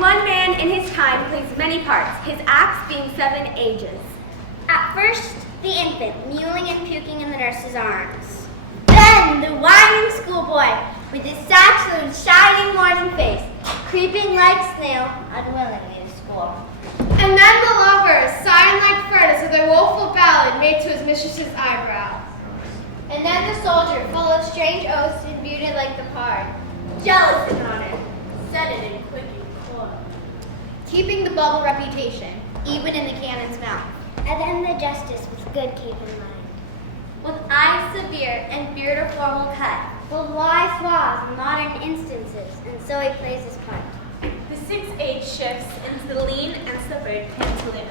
one man in his time plays many parts, his acts being 7 ages. At first, the infant, mewling and puking in the nurse's arms. Then, the whining schoolboy, with his satchel and shining morning face, creeping like snail, unwillingly to school. And then the lover, sighing like furnace with a woeful ballad made to his mistress's eyebrow. And then the soldier, full of strange oaths, imbued it like the pard. Jealous and honored, set it in quick and cold. Keeping the bubble reputation, even in the cannon's mouth. And then the justice with good keep in mind. With eyes severe and beard of formal cut, with wise laws and modern instances, and so he plays his part. The 6th age shifts into the lean and slippered pantaloon.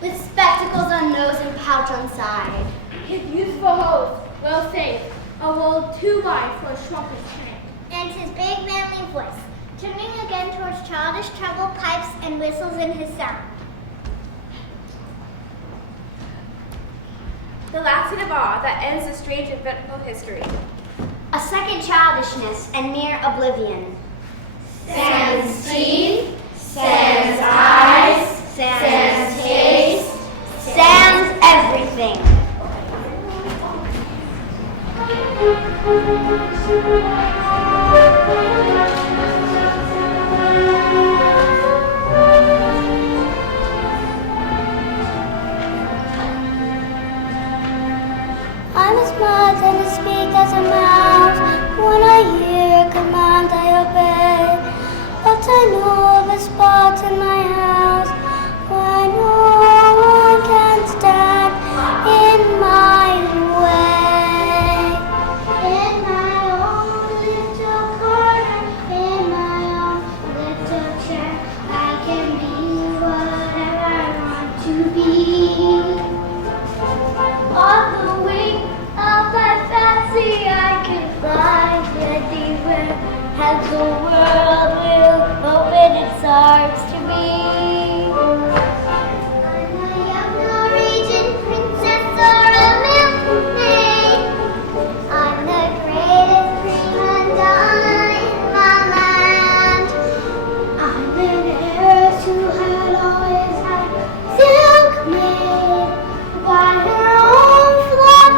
With spectacles on nose and pouch on side. His youthful hose, well saved, a wool too wide for a trumpet's shank. And his big manly voice, turning again towards childish treble pipes and whistles in his sound. The laxity of awe that ends the strange eventful history. A second childishness and mere oblivion. Sans teeth, sans eyes, sans taste, sans everything. I'm as mad and as speak as a mouse. When I hear a command, I obey. But I know of a spot in my house where no one can stand in my way. In my own little corner, in my own little chair, I can be whatever I want to be. On the wing of my fancy, I can fly anywhere, and the world will open its arms to me. I'm a young Norwegian princess or a milkmaid. I'm the greatest prima donna in my land. I'm an heiress who had always had silk made by her own flop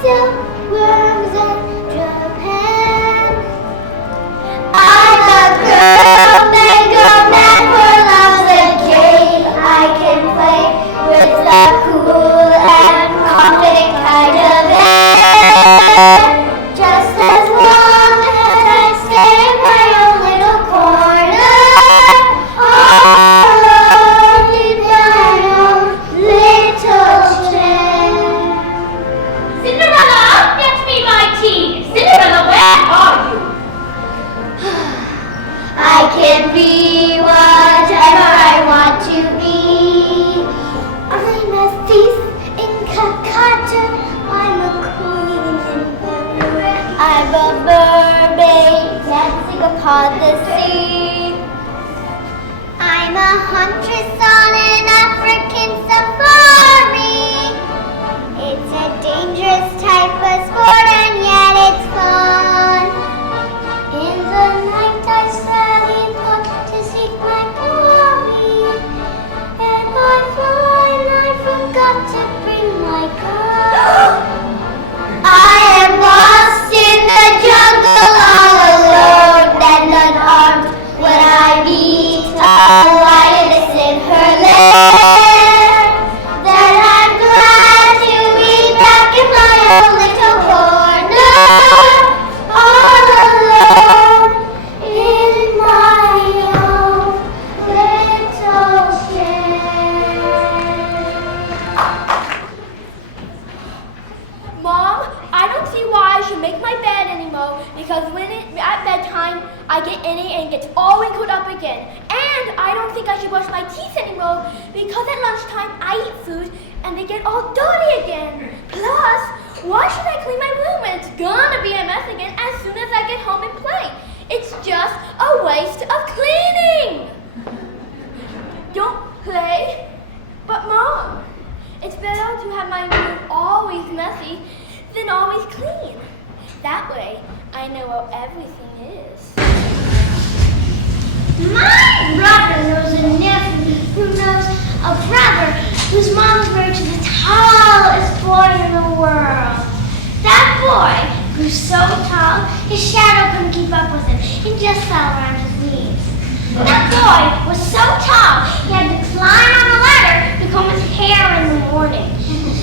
silkworms in Japan. I'm a girl, they go mad for love's sake. I can play with the cool and confident kind of air. Just as long as I stay in my own little corner, all alone in my own little chair. Cinderella, get me my tea. Cinderella, where are you? I can be whatever I want to be. I'm a thief in Calcutta. I'm a queen in Peru. I'm a mermaid dancing upon the sea. I'm a huntress on an African safari. It's a dangerous type of sport and yet it's fun. In the night I sally forth to seek my glory. And I fly and I forgot to bring my gun. I am lost in the jungle all alone and unarmed when I meet a lioness in her lair. Then I'm glad to be back in my own little corner, all alone in my own little chair. Mom, I don't see why I should make my bed anymore because at bedtime I get in it and it gets all wrinkled up again. And I don't think I should brush my teeth anymore because at lunchtime I eat food and they get all dirty again. Plus, why should I clean my room when it's gonna be a mess again as soon as I get home and play? It's just a waste of cleaning. Don't play. But Mom, it's better to have my room always messy than always clean. That way, I know where everything is. My brother knows a nephew who knows a brother whose mom was married to the tallest boy in the world. That boy grew so tall, his shadow couldn't keep up with him and just fell around his knees. That boy was so tall, he had to climb on a ladder to comb his hair in the morning.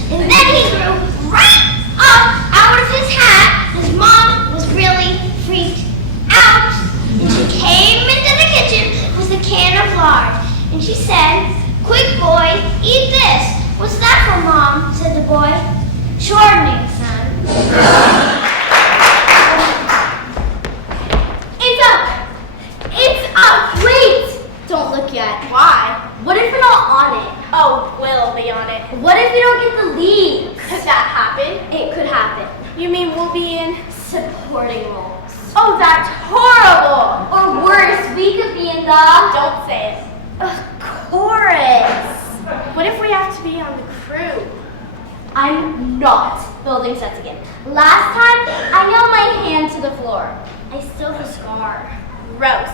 And then he grew right up out of his hat. His mom was really freaked out. And she came into the kitchen with a can of lard. And she said, "Quick, boy, eat this." "What's that for, Mom?" said the boy. "Shortening, son." It's up! Wait! Don't look yet. Why? What if we're not on it? Oh, we'll be on it. What if we don't get the lead? Could that happen? It could happen. You mean we'll be in supporting roles? Oh, that's horrible! Or worse, we could be in the... Don't say it. Chorus. What if we have to be on the crew? I'm not building sets again. Last time, I nailed my hand to the floor. I still have a scar. Gross.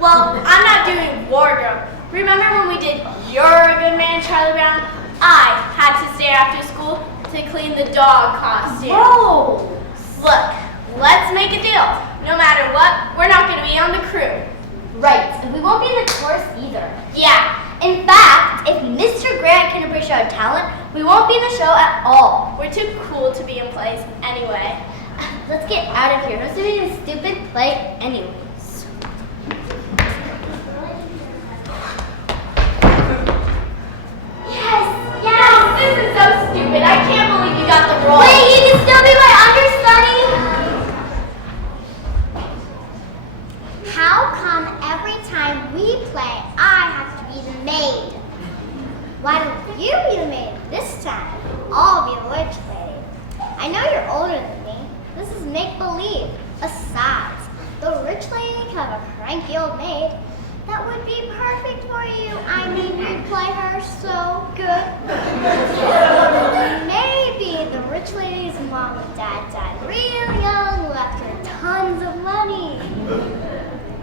Well, I'm not doing wardrobe. Remember when we did You're a Good Man, Charlie Brown? I had to stay after school to clean the dog costume. Whoa! Look, let's make a deal. No matter what, we're not going to be on the crew. Right, and we won't be in the chorus either. Yeah. In fact, if Mr. Grant can appreciate our talent, we won't be in the show at all. We're too cool to be in plays anyway. Let's get out of here. Who's doing a stupid play anyways? Yes! This is so stupid. I can't believe you got the role. Wait, you can still be my understudy? How come every time we play, I have to be the maid? Why don't you be the maid this time? I'll be the witch lady. I know you're older than me. This is make-believe. Besides, the rich lady could have a cranky old maid. That would be perfect for you. I mean, you'd play her so good. Maybe the rich lady's mom and dad died real young, left her tons of money.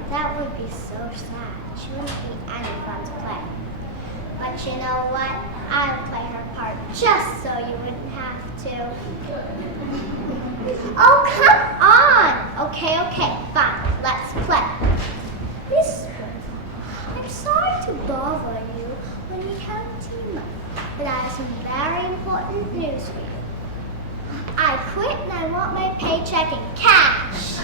That would be so sad. She wouldn't be any fun to play. But you know what? I'll play her part just so you wouldn't have to. Oh, come on! Okay, fine. Let's play. Miss, I'm sorry to bother you when you have team up, but I have some very important news for you. I quit and I want my paycheck in cash.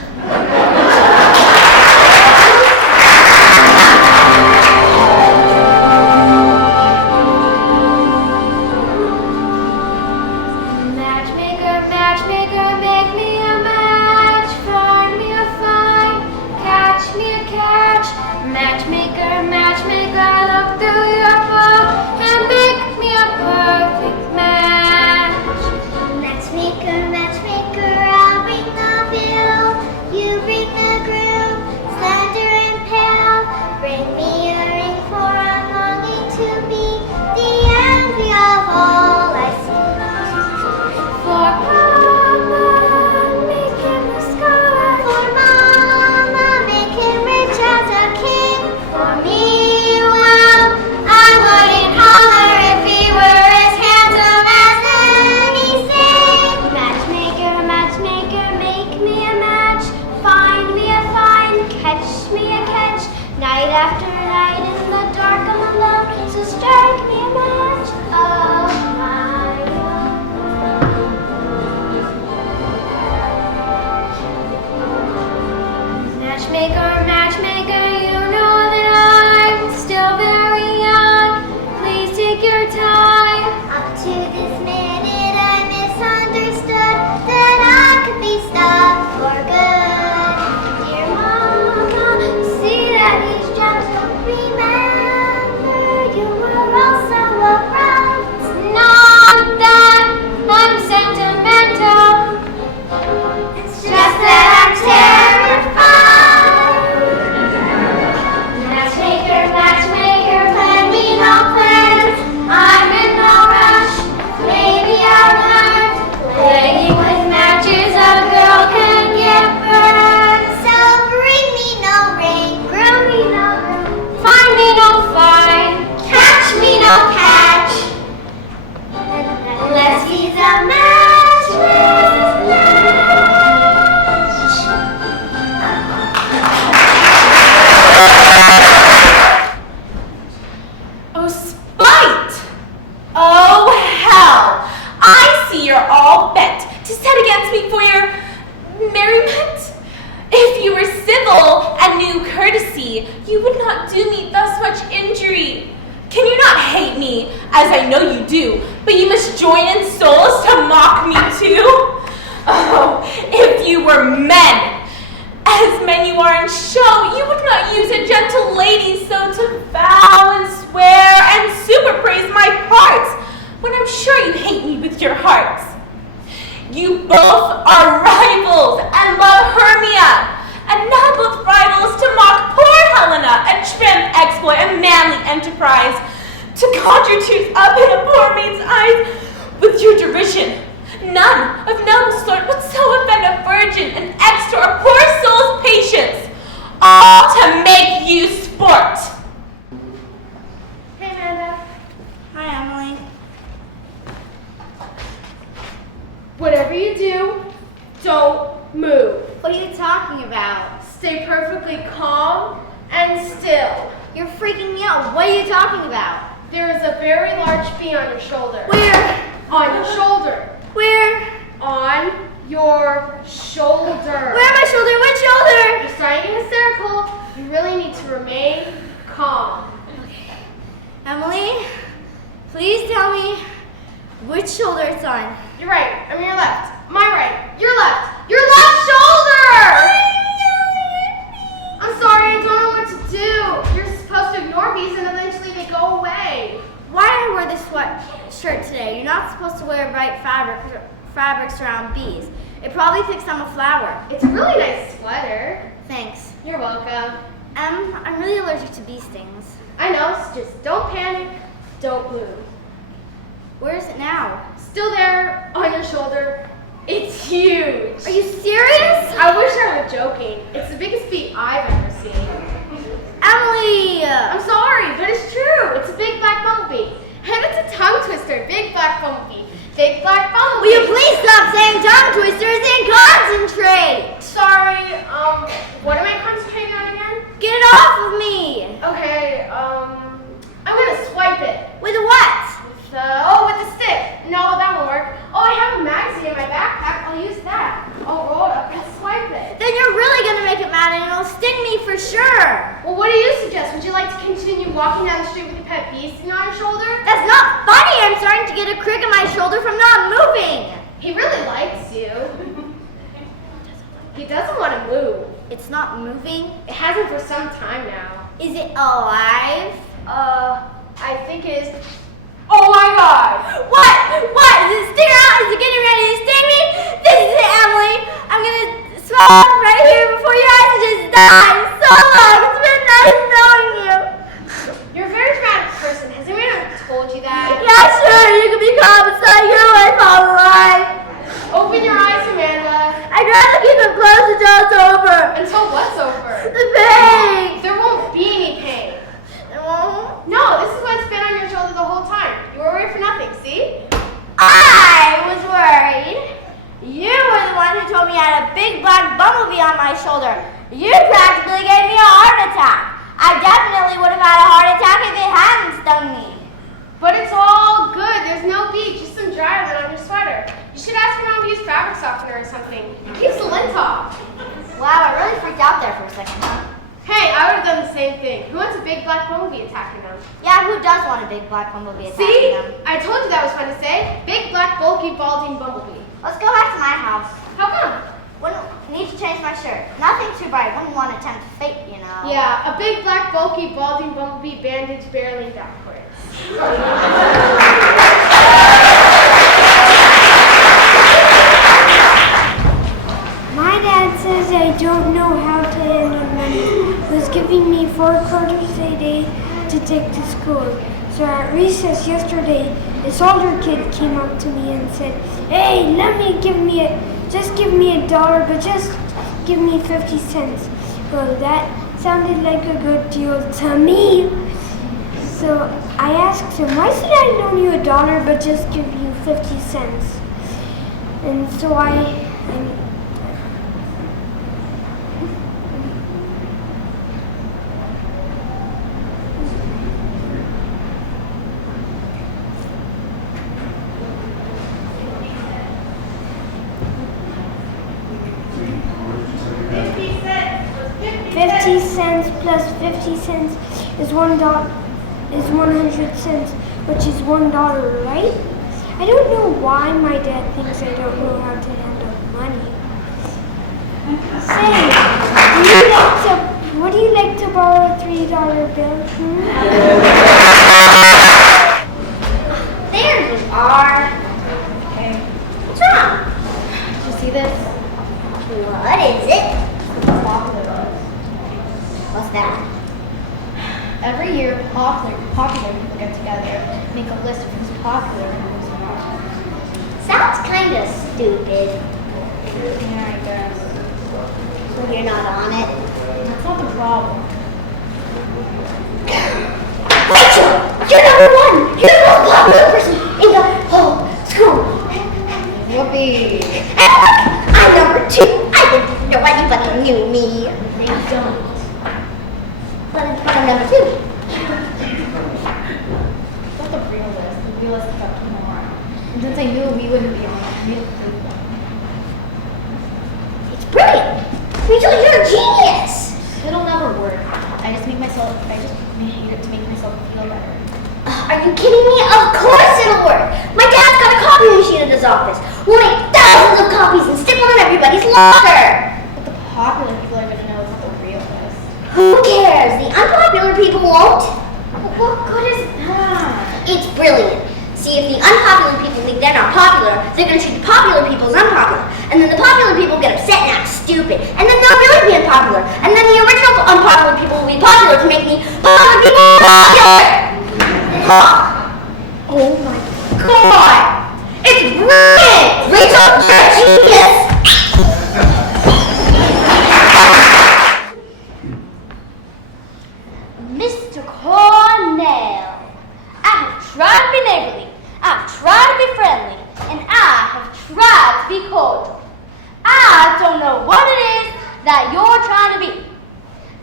as I know you do, but you must join in souls to mock me too? Oh, if you were men, as men you are in show, you would not use a gentle lady so to vow and swear and super praise my parts, when I'm sure you hate me with your hearts. You both are rivals and love Hermia, and now both rivals to mock poor Helena, a trim exploit, a manly enterprise, to conjure tears up in a poor maid's eyes with your derision. None of noble sort would so offend a virgin and extort a poor soul's patience, all to make you sport. Hey, Amanda. Hi, Emily. Whatever you do, don't move. What are you talking about? Stay perfectly calm and still. You're freaking me out. What are you talking about? There is a very large bee on your shoulder. Where? On your shoulder. Where? On your shoulder. Where my shoulder? Which shoulder? You're starting to get hysterical. You really need to remain calm. Emily, please tell me which shoulder it's on. You're right. I'm your left. My right. Your left. Your left shoulder! I'm sorry, I don't know what to do. You're supposed to ignore bees and eventually they go away. Why did I wear this sweatshirt today? You're not supposed to wear bright fabrics around bees. It probably thinks I'm a flower. It's a really nice sweater. Thanks. You're welcome. I'm really allergic to bee stings. I know, so just don't panic. Don't move. Where is it now? Still there on your shoulder. It's huge. Are you serious? I wish I were joking. It's the biggest bee I've ever seen. Emily! I'm sorry, but it's true. It's a big black bumblebee. And it's a tongue twister. Big black bumblebee. Big black bumblebee. Will you please stop saying tongue twisters and concentrate? Sorry, what am I concentrating on again? Get it off of me! Okay, I'm gonna swipe it. With what? With the stick. No, that won't work. Oh, I have a magazine in my backpack. I'll use that. I'll roll it up and swipe it. Then you're really gonna make it mad and it'll sting me for sure. Well, what do you suggest? Would you like to continue walking down the street with your pet bee sitting on your shoulder? That's not funny! I'm starting to get a crick in my shoulder from not moving. He really likes you. He doesn't want to move. It's not moving? It hasn't for some time now. Is it alive? I think it is. Oh my God! What? Is it sticking out? Is it getting ready to sting me? This is it, Emily. I'm gonna swallow right here before your eyes and just die. So long. It's been nice knowing you. You're a very dramatic person. Has anyone ever told you that? Yeah, sure. You can be calm. It's not your life all alive. Open your eyes, Amanda. I'd rather keep them closed until it's over. Until what's over? The pain. There won't be any pain. It won't. No, this is what's been on your shoulder the whole time. You were worried for nothing, see? I was worried. You were the one who told me I had a big black bumblebee on my shoulder. You practically gave me a heart attack. I definitely would have had a heart attack if it hadn't stung me. But it's all good. There's no bee, just some dry lint on your sweater. You should ask your mom to use fabric softener or something. It keeps the lint off. Wow, I really freaked out there for a second, huh? Hey, I would have done the same thing. Who wants a big black bumblebee attacking them? Yeah, who does want a big black bumblebee attacking See? them? I told you that was fun to say. Big black bulky balding bumblebee. Let's go back to my house. How come? Need to change my shirt. Nothing too bright. Wouldn't want to tempt fate, you know. Yeah, a big black bulky balding bumblebee bandaged barely backwards. My dad says I don't know how to handle money. He was giving me 4 quarters a day to take to school. So at recess yesterday, this older kid came up to me and said, "Hey, just give me $1, but just give me 50 cents. Well, that sounded like a good deal to me. So I asked him, why should I loan you $1 but just give you 50 cents? And so I 50 cents plus 50 cents is $1 is 100 cents. which is $1, right? I don't know why my dad thinks I don't know how to handle money. Say, would you like to borrow a $3 bill? There you are. Okay. What's wrong? Did you see this? What is it? Popular. What's that? Every year, popular people get together, make a list of who's popular and who's not. Sounds kind of stupid. Yeah, I guess. So you're not on it. That's not the problem. Rachel, you're number one. You're the most popular person in the whole school. Whoopee. And look, I'm number two. I didn't know anybody knew me. They don't. But I'm number two. That's not the real list. The real list is up tomorrow. And since I knew we wouldn't be on it, we had to prove that. It's brilliant. Rachel, you're a genius. It'll never work. I just hate it to make myself feel better. Are you kidding me? Of course it'll work. My dad's got a copy machine at his office. We'll make thousands of copies and stick them in everybody's locker. But the popular people are gonna know it's not the real list. Who cares? The unpopular people won't. What good is that? It's brilliant. See, if the unpopular people think they're not popular, they're going to treat the popular people as unpopular. And then the popular people get upset and act stupid. And then they'll really be unpopular. And then the original unpopular people will be popular to make me popular people popular. Oh my God! It's brilliant! Rachel, you're a genius! Mr. Cornell, I have tried to be neighborly, I've tried to be friendly, and I have tried to be cordial. I don't know what it is that you're trying to be.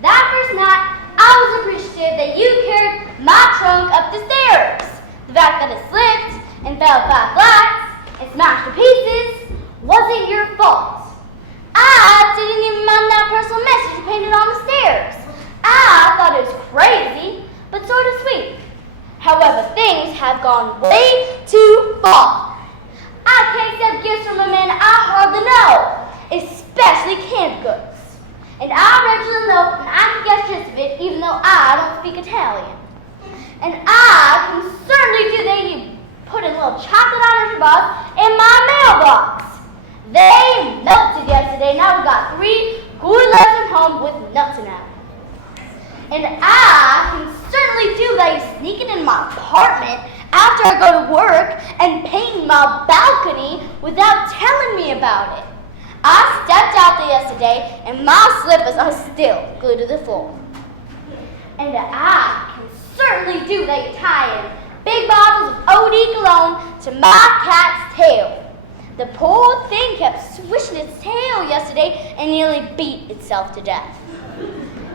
That first night, I was appreciative that you carried my trunk up the stairs. The fact that it slipped and fell 5 flights and smashed to pieces wasn't your fault. I didn't even mind that personal message painted on the stairs. I thought it was crazy, but sort of sweet. However, things have gone way too far. I can't accept gifts from a man I hardly know, especially canned goods. And I read you the note and I can get gist of it even though I don't speak Italian. And I can certainly do that you put a little chocolate orange box in my mailbox. They melted yesterday, now we got 3 good letters at home with nuts in them. And I can certainly do that you sneak it in my apartment after I go to work and paint my balcony without telling me about it. I stepped out there yesterday and my slippers are still glued to the floor. And I can certainly do that you tie in big bottles of OD cologne to my cat's tail. The poor thing kept swishing its tail yesterday and nearly beat itself to death.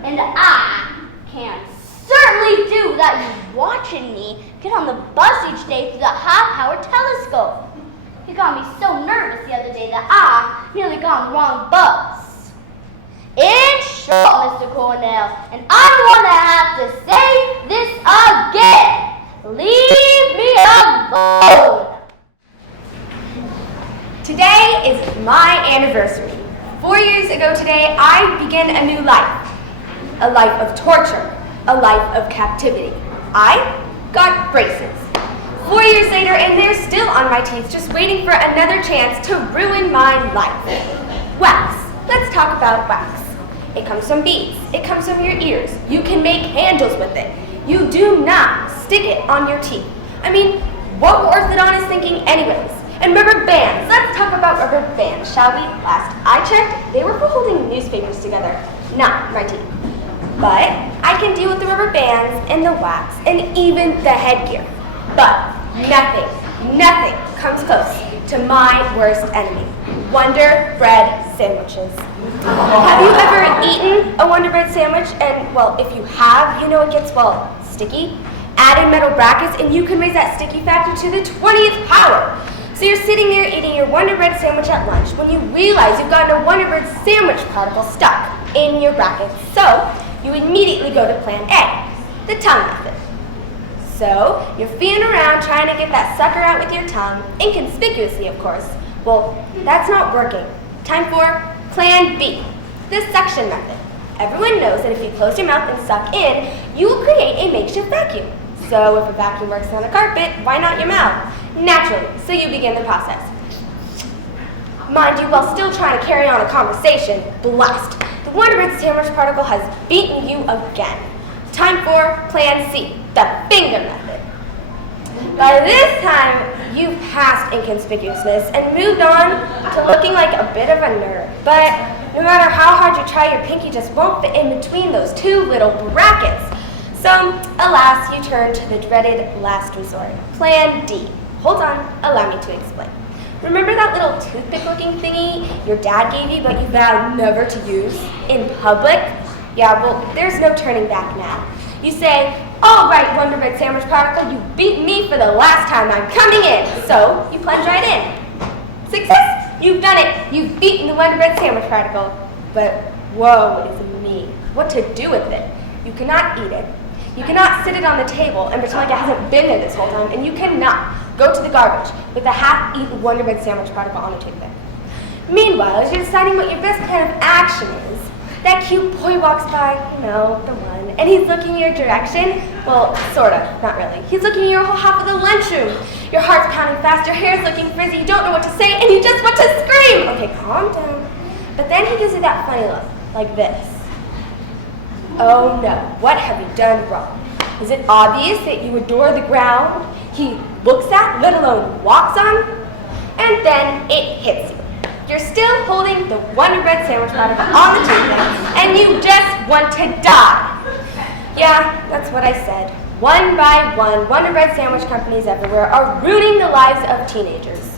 And I can certainly do that you watching me get on the bus each day through the high-powered telescope. You got me so nervous the other day that I nearly got on the wrong bus. In short, Mr. Cornell, and I don't want to have to say this again. Leave me alone. Today is my anniversary. 4 years ago today, I began a new life. A life of torture. A life of captivity. I got braces. 4 years later, and they're still on my teeth, just waiting for another chance to ruin my life. Wax. Let's talk about wax. It comes from beads. It comes from your ears. You can make handles with it. You do not stick it on your teeth. I mean, what were orthodontists thinking anyways? And rubber bands. Let's talk about rubber bands, shall we? Last I checked, they were for holding newspapers together, not my teeth. But I can deal with the rubber bands and the wax and even the headgear. But nothing comes close to my worst enemy, Wonder Bread sandwiches. Have you ever eaten a Wonder Bread sandwich? And, well, if you have, you know it gets, well, sticky. Add in metal brackets and you can raise that sticky factor to the 20th power. So you're sitting there eating your Wonder Bread sandwich at lunch when you realize you've gotten a Wonder Bread sandwich particle stuck in your brackets. So you immediately go to plan A, the tongue method. So you're feeling around trying to get that sucker out with your tongue, inconspicuously, of course. Well, that's not working. Time for Plan B, the suction method. Everyone knows that if you close your mouth and suck in, you will create a makeshift vacuum. So if a vacuum works on a carpet, why not your mouth? Naturally, so you begin the process. Mind you, while still trying to carry on a conversation, blast! The Wonderbird sandwich particle has beaten you again. Time for Plan C, the finger method. By this time, you've passed inconspicuousness and moved on to looking like a bit of a nerd. But no matter how hard you try, your pinky just won't fit in between those two little brackets. So, alas, you turn to the dreaded last resort, Plan D. Hold on, allow me to explain. Remember that little toothpick-looking thingy your dad gave you but you vowed never to use in public? Yeah, well, there's no turning back now. You say, all right, Wonderbird sandwich particle, you beat me for the last time, I'm coming in. So, you plunge right in. Success! You've done it. You've beaten the Wonderbird sandwich particle. But, whoa, what does it mean? What to do with it? You cannot eat it. You cannot sit it on the table and pretend like it hasn't been there this whole time, and you cannot go to the garbage with a half-eaten Wonderbird sandwich particle on a toothpick. Meanwhile, as you're deciding what your best plan of action is, that cute boy walks by, you know, the one, and he's looking your direction. Well, sort of, not really. He's looking at your whole half of the lunchroom. Your heart's pounding fast, your hair's looking frizzy, you don't know what to say, and you just want to scream! Okay, calm down. But then he gives you that funny look, like this. Oh no, what have you done wrong? Is it obvious that you adore the ground he looks at, let alone walks on? And then it hits you. You're still holding the Wonderbread sandwich particle on the toothpick, and you just want to die. Yeah, that's what I said. One by one, Wonderbread sandwich companies everywhere are ruining the lives of teenagers.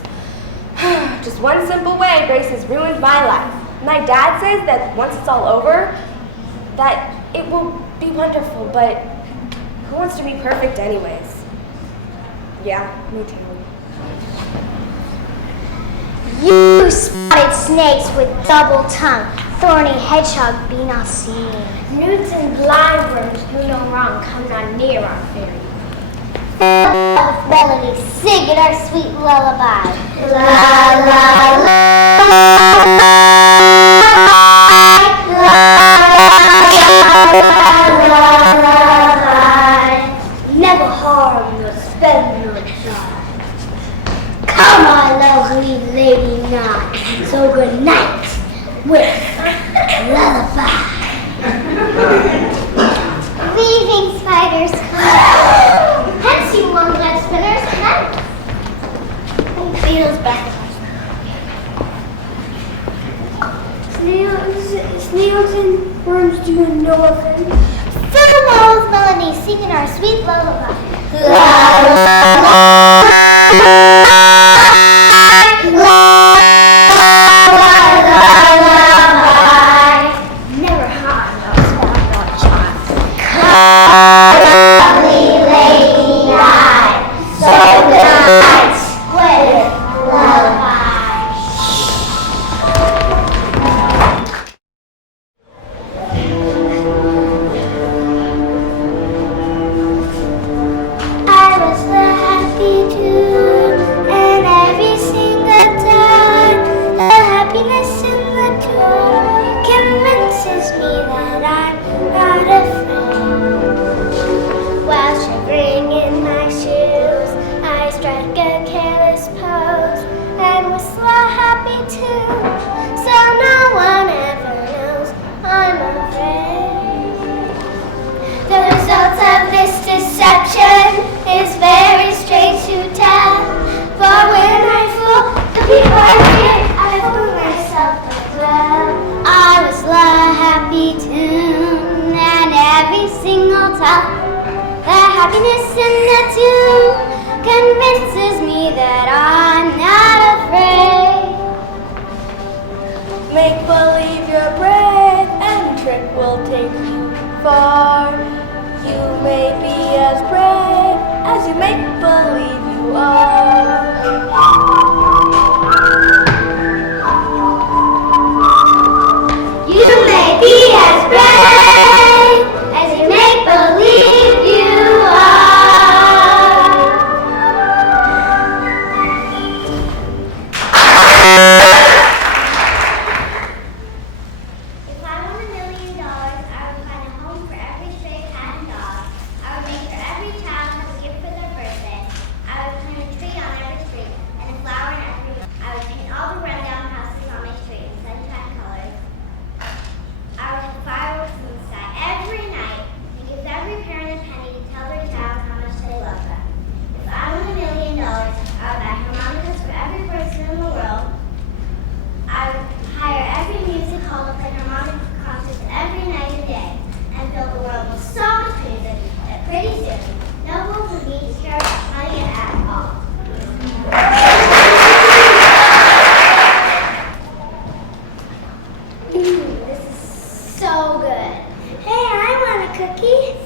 Just one simple way Grace has ruined my life. My dad says that once it's all over, that it will be wonderful, but who wants to be perfect anyways? Yeah, me too. You spotted snakes with double tongue, thorny hedgehog be not seen. Newts and blind worms who no wrong come not near our fairy. With melody, sing it our sweet lullaby. La la la. Never harm nor spend nor charm. Come on, lovely lady, not so good night with lullaby. Weaving spiders come. Hence you long legged spinners night. And beetles back. Snails and worms do no offense. Fill Mo's melody, singing our sweet lullaby. La la la. Never harm nor spell nor charm. Lovely lady, I so good night with lullaby. I was the happy tune, and every single time, the happiness in the tune convinces me that I'm not afraid. While shivering in my shoes, I strike a careless pose and whistle a happy tune, so no one ever knows I'm afraid. The results of this deception is very strange to tell, for when I fool the people I fear, I fool myself as well. I was the happy tune, and every single time, the happiness in the tune convinces me that I'm not afraid. Make believe you're brave, and the trick will take you far. You may be as brave as you make believe you are. You may be as brave as you make believe you are.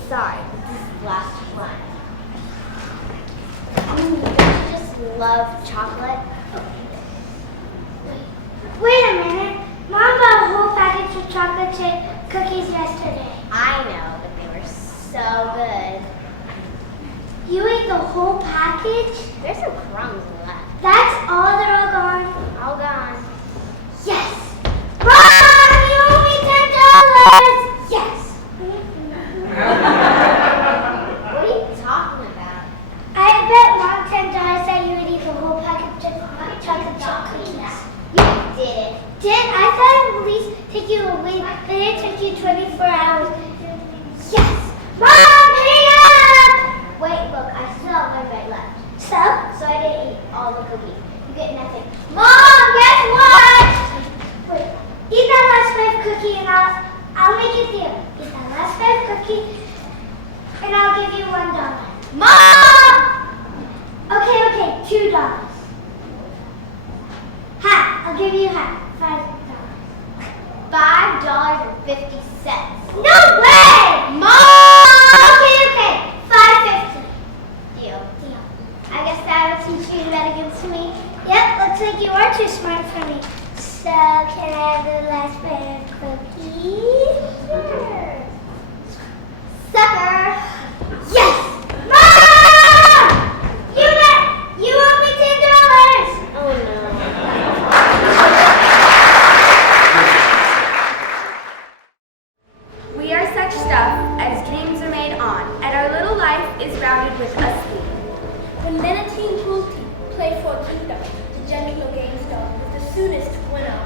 Sorry, this is the last one. Don't you just love chocolate? Wait a minute. Mom bought a whole package of chocolate chip cookies yesterday. I know, but they were so good. You ate the whole package? There's some crumbs left. That's all? They're all gone? All gone. Yes! Mom, you owe me $10! Yes! What are you talking about? I bet Mom $10 that you would eat the whole package of chocolate chip cookies. You did. I thought it would at least take you a week, but it took you 24 hours. Yes! Mom, hurry up! Wait, look, I still have my bite left. So I didn't eat all the cookies. You get nothing. Mom, guess what? Wait, eat that last 5 cookie and I'll make it deal. Eat that last 5 cookie and I'll give you $1. Mom! Okay, $2. Half, I'll give you half. $5. $5.50. No way! Mom! Okay, $5.50. Deal. I guess that would teach you to bet against me. Yep, looks like you are too smart for me. So, can I have the last bit of cookies? Sure. Sucker! Yes! Mom! You owe me $10! Oh no. We are such stuff as dreams are made on, and our little life is rounded with a sleep. When men and teen cruelty play for a kingdom, the gentle game stone with the soonest winnow.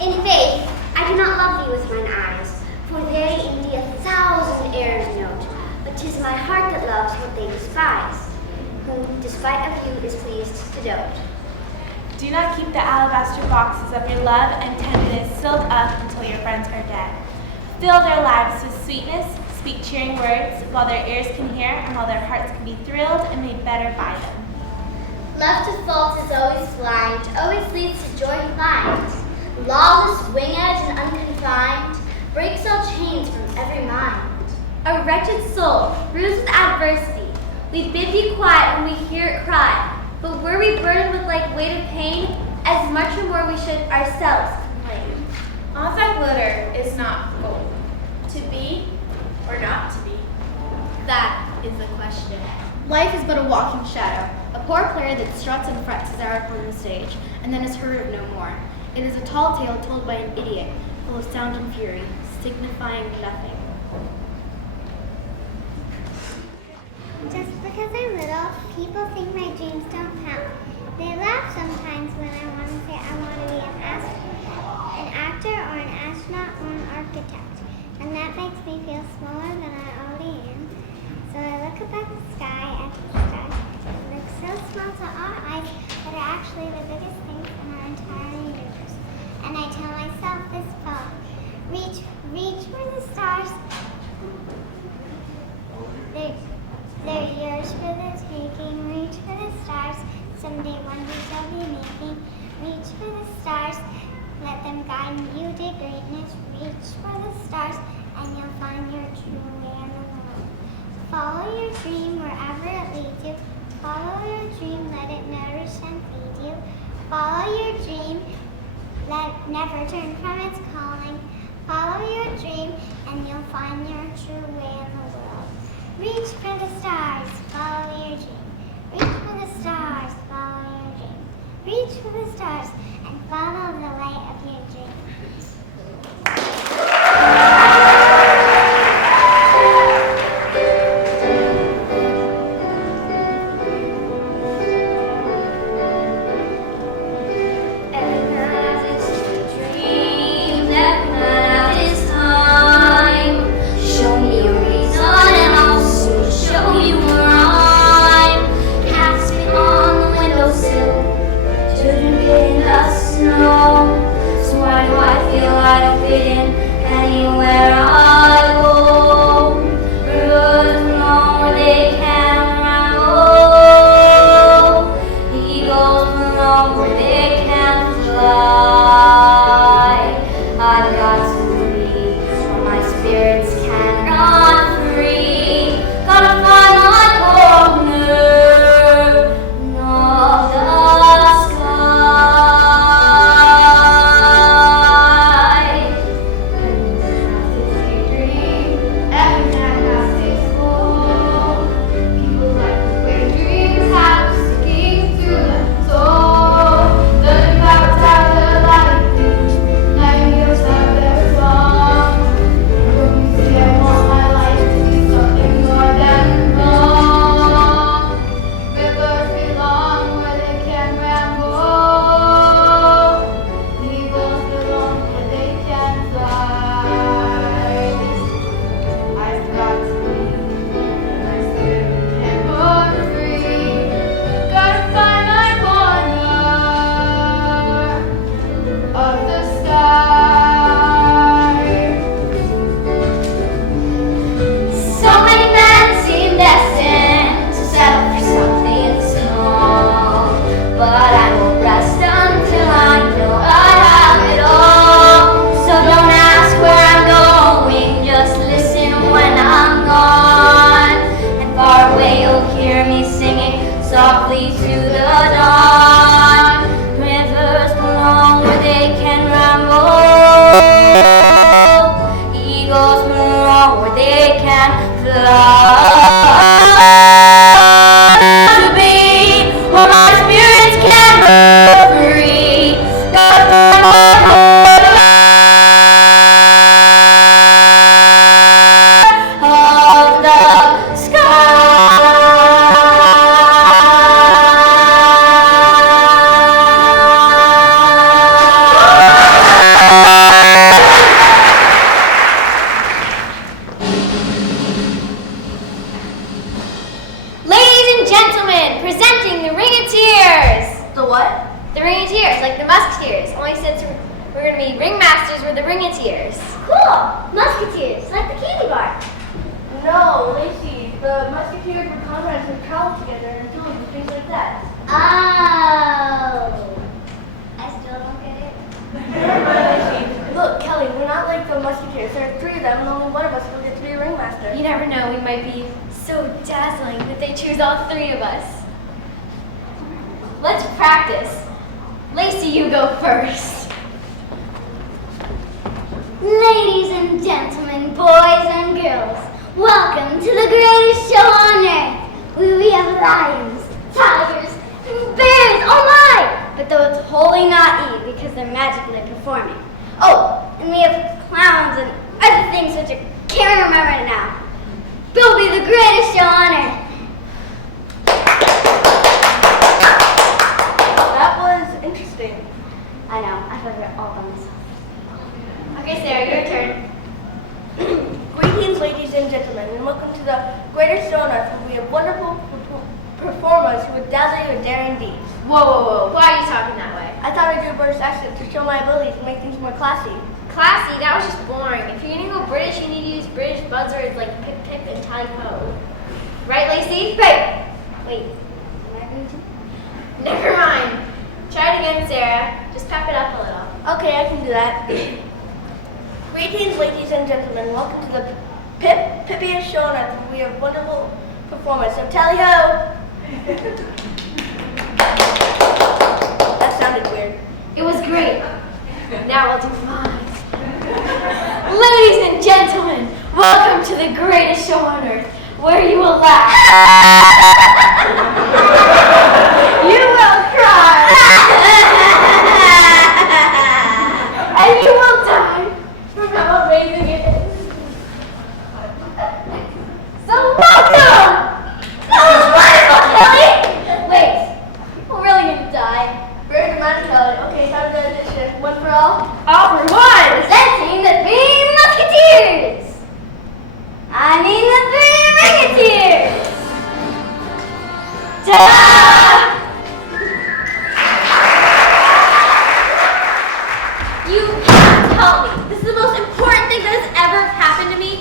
In faith, I do not love thee with mine eyes, for they in thee 1,000 errors note. But 'tis my heart that loves what they despise, whom, despite of you, is pleased to dote. Do not keep the alabaster boxes of your love and tenderness sealed up until your friends are dead. Fill their lives with sweetness, speak cheering words, while their ears can hear and while their hearts can be thrilled and made better by them. Love to fault is always blind, always leads to joy he finds. Lawless, winged, and unconfined, breaks all chains from every mind. A wretched soul, bruised with adversity, we bid be quiet when we hear it cry. But were we burdened with like weight of pain, as much or more we should ourselves complain. All that glitter is not gold. To be or not to be? That is the question. Life is but a walking shadow, a poor player that struts and frets his hour upon the stage, and then is heard of no more. It is a tall tale told by an idiot, full of sound and fury, signifying nothing. Just because I'm little, people think my dreams don't count. They laugh sometimes when I want to say I want to be an actor or an astronaut or an architect. And that makes me feel smaller than I already am. So I look up at the sky, at the stars. It looks so small to our eyes, but are actually the biggest things in our entire universe. And I tell myself this poem, reach for the stars. They're yours for the taking. Reach for the stars. Someday one we shall be making. Reach for the stars. Let them guide you to greatness. Reach for the stars, and you'll find your true way in the world. Follow your dream wherever it leads you. Follow your dream. Let it nourish and feed you. Follow your dream. Never turn from its calling. Follow your dream, and you'll find your true way in the world. Reach for the stars, follow your dream. Reach for the stars, follow your dream. Reach for the stars and follow the light of your dream. I've got some leaves for my spirits musketeers. Cool! Musketeers, like the candy bar. No, Lacey, the musketeers were comrades who traveled together and duels and things like that. Oh. I still don't get it. Look, Kelly, we're not like the musketeers. There are 3 of them, and only one of us will get to be a ringmaster. You never know, we might be so dazzling that they choose all 3 of us. Let's practice. Lacey, you go first. Ladies and gentlemen, boys and girls, welcome to the greatest show on earth, where we have lions, tigers, and bears, oh my! But though it's wholly not E because they're magically performing. Oh, and we have clowns and other things which I can't remember right now. We'll be the greatest show on earth. That was interesting. I know, I thought it all by myself. Okay, Sarah, your turn. Greetings, ladies and gentlemen, and welcome to the greatest show on earth, where we have wonderful performers who would dazzle you with daring deeds. Whoa. Why are you talking that way? I thought I'd do a British accent to show my abilities and make things more classy. Classy, that was just boring. If you're gonna go British, you need to use British buzzwords like pip pip and tally ho. Right, Lacey? Right. Wait, am I going to? Never mind. Try it again, Sarah. Just pep it up a little. Okay, I can do that. Greetings, ladies and gentlemen. Welcome to the pippiest show on earth. We have wonderful performers. So tally ho! That sounded weird. It was great. Now I'll do mine. Ladies and gentlemen, welcome to the greatest show on earth, where you will laugh. You will cry. And you will die from how amazing it is. So welcome! That was wonderful, Kelly! Wait, we're really gonna die. Very dramatic, Kelly. Okay, time to audition. One for all. All for one! Presenting the 3 Musketeers! I mean the 3 Ringeteers! Ta-da! You have to help me. This is the most important thing that has ever happened to me,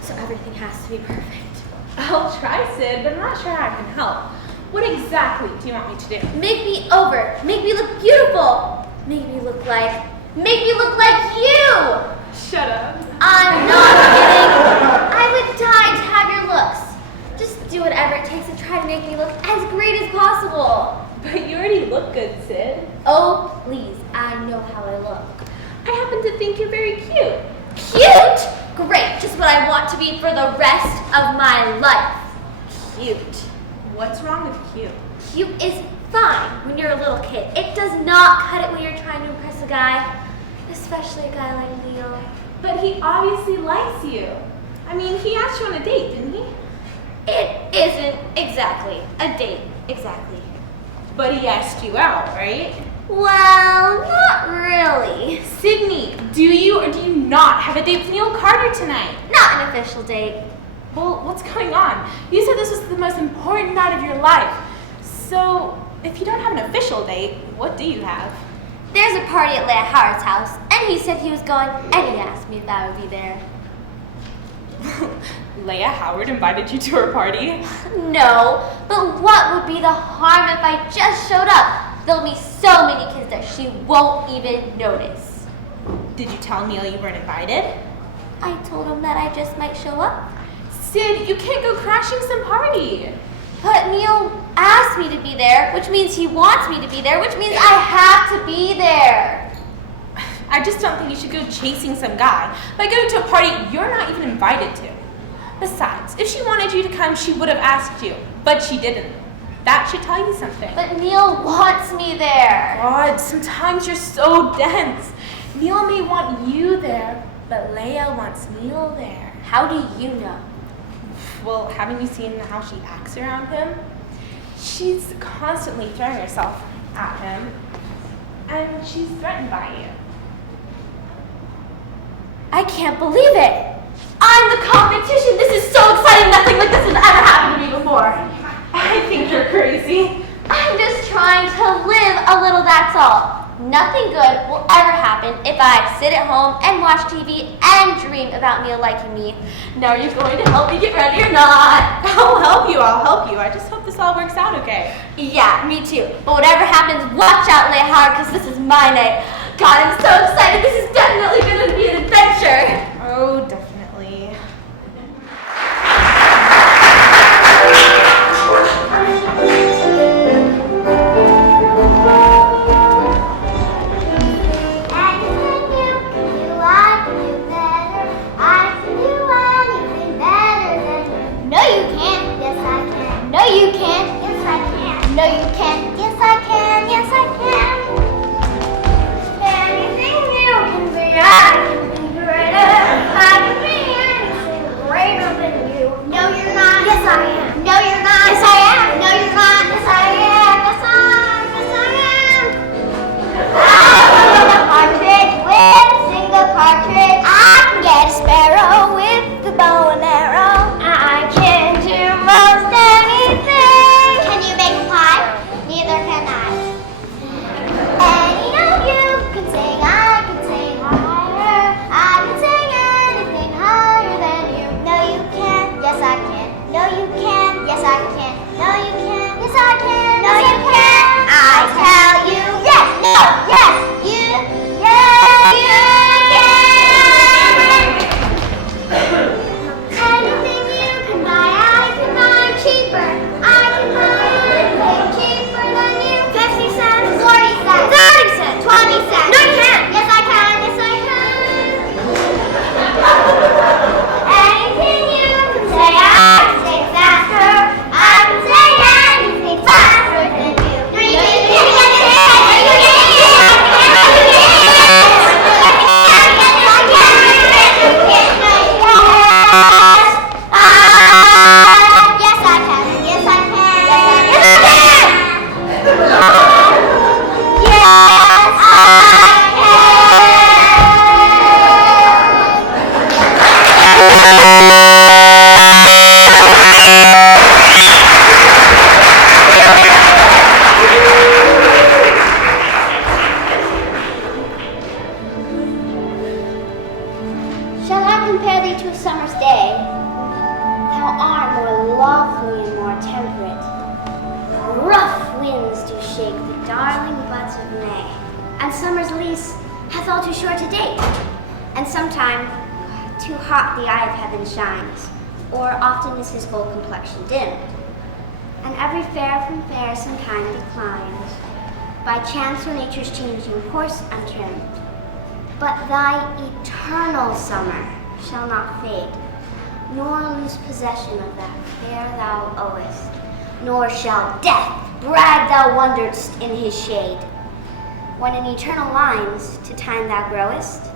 so everything has to be perfect. I'll try, Sid, but I'm not sure how I can help. What exactly do you want me to do? Make me over. Make me look beautiful. Make me look like you. Shut up. I'm not kidding. I would die to have your looks. Just do whatever it takes to try to make me look as great as possible. But you already look good, Sid. Oh, please. I know how I look. I happen to think you're very cute. Cute? Great. Just what I want to be for the rest of my life. Cute. What's wrong with cute? Cute is fine when you're a little kid. It does not cut it when you're trying to impress a guy, especially a guy like Leo. But he obviously likes you. I mean, he asked you on a date, didn't he? It isn't exactly a date, exactly. But he asked you out, right? Well, not really. Sydney, do you or do you not have a date with Neil Carter tonight? Not an official date. Well, what's going on? You said this was the most important night of your life. So, if you don't have an official date, what do you have? There's a party at Leah Howard's house, and he said he was going, and he asked me if I would be there. Leah Howard invited you to her party? No, but what would be the harm if I just showed up? There'll be so many kids there, she won't even notice. Did you tell Neil you weren't invited? I told him that I just might show up. Sid, you can't go crashing some party. But Neil asked me to be there, which means he wants me to be there, which means I have to be there. I just don't think you should go chasing some guy by going to a party you're not even invited to. Besides, if she wanted you to come, she would have asked you, but she didn't. That should tell you something. But Neil wants me there. God, sometimes you're so dense. Neil may want you there, but Leah wants Neil there. How do you know? Well, haven't you seen how she acts around him? She's constantly throwing herself at him, and she's threatened by you. I can't believe it. I'm the competition. This is so exciting. Nothing like this has ever happened to me before. I think you're crazy. I'm just trying to live a little, that's all. Nothing good will ever happen if I sit at home and watch TV and dream about Neil liking me. Now, are you going to help me get ready or not? I'll help you. I just hope this all works out okay. Yeah, me too. But whatever happens, watch out, lay hard, because this is my night. God, I'm so excited. This is definitely going to be an adventure. Oh, definitely. No, you can't. Yes, I can. No, you can't. Yes, I can. No, you can't. Yes, I can. Yes, I can. Anything you can be, I can be greater. I can be anything greater than you. No, you're not. Yes, I am. No, you're not. Yes, I am. No, you're not. Yes, I am. Yes, I am. Yes, I am. I partridge with a single cartridge. I can get a sparrow with the bow and arrow. I can do most anything. Can you make a pie? Neither can I. Any of you can sing. I can sing higher. I can sing anything higher than you. No, you can't. Yes, I can. No, you can't. Yes, I can. No, you can't. Yes, I can. No, you can't. I tell you. Yes. No. Yes. You. Yes. You can. Anything you can buy, I can buy cheaper. I can buy anything cheaper than you. 50 cents, 40 cents, 30 cents, 20 cents. No, you can't. Yes, I can. Yes, I can. Anything you can say, I can say faster. I can say anything faster than you. No, you can't. Shall I compare thee to a summer's day? Thou art more lawful and more temperate. Rough winds do shake the darling buds of May, and summer's lease hath all too short a date. And sometime too hot the eye of heaven shines, or often is his gold complexion dim. And every fair from fair sometime declines, by chance or nature's changing course untrimmed. But thy eternal summer shall not fade, nor lose possession of that fair thou owest, nor shall death brag thou wanderedst in his shade. When in eternal lines to time thou growest,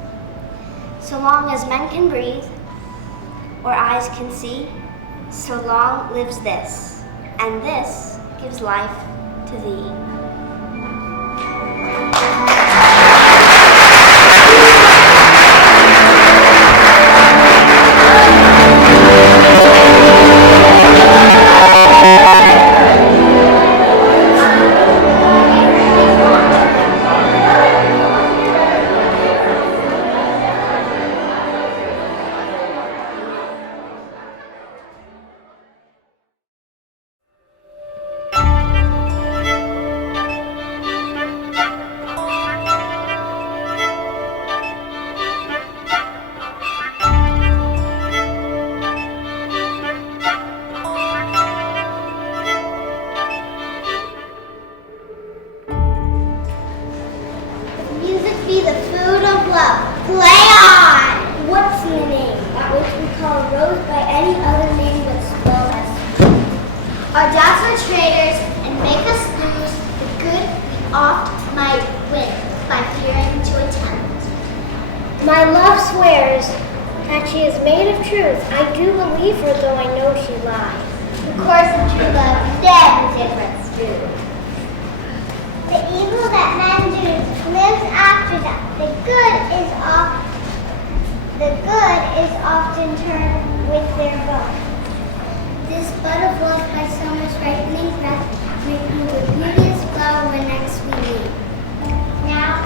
so long as men can breathe, or eyes can see, so long lives this, and this gives life to thee. Our doubts are traitors and make us lose the good we oft might win by fearing to attempt. My love swears that she is made of truth. I do believe her, though I know she lies. The course of true love never difference do. The evil that men do lives after them. The good is often turned with their bones. This bud of love by summer's ripening breath may prove a beauteous flower when next we meet. Now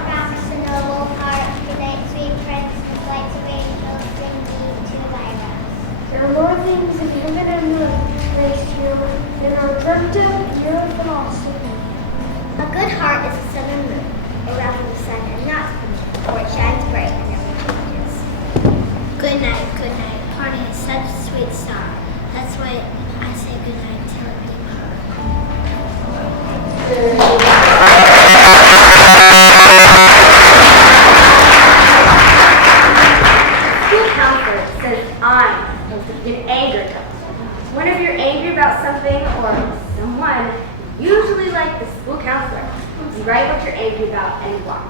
There are more things in heaven and earth, praise you, than are dreamt of in your philosophy. A good heart is a sun and moon, around the sun and not the moon, for it shines bright and never changes. Good night, parting is such a sweet song. That's why I say good night till it be heard. School counselor says I'm supposed to be an anger duck. Whenever you're angry about something or someone, usually like the school counselor, you write what you're angry about and why.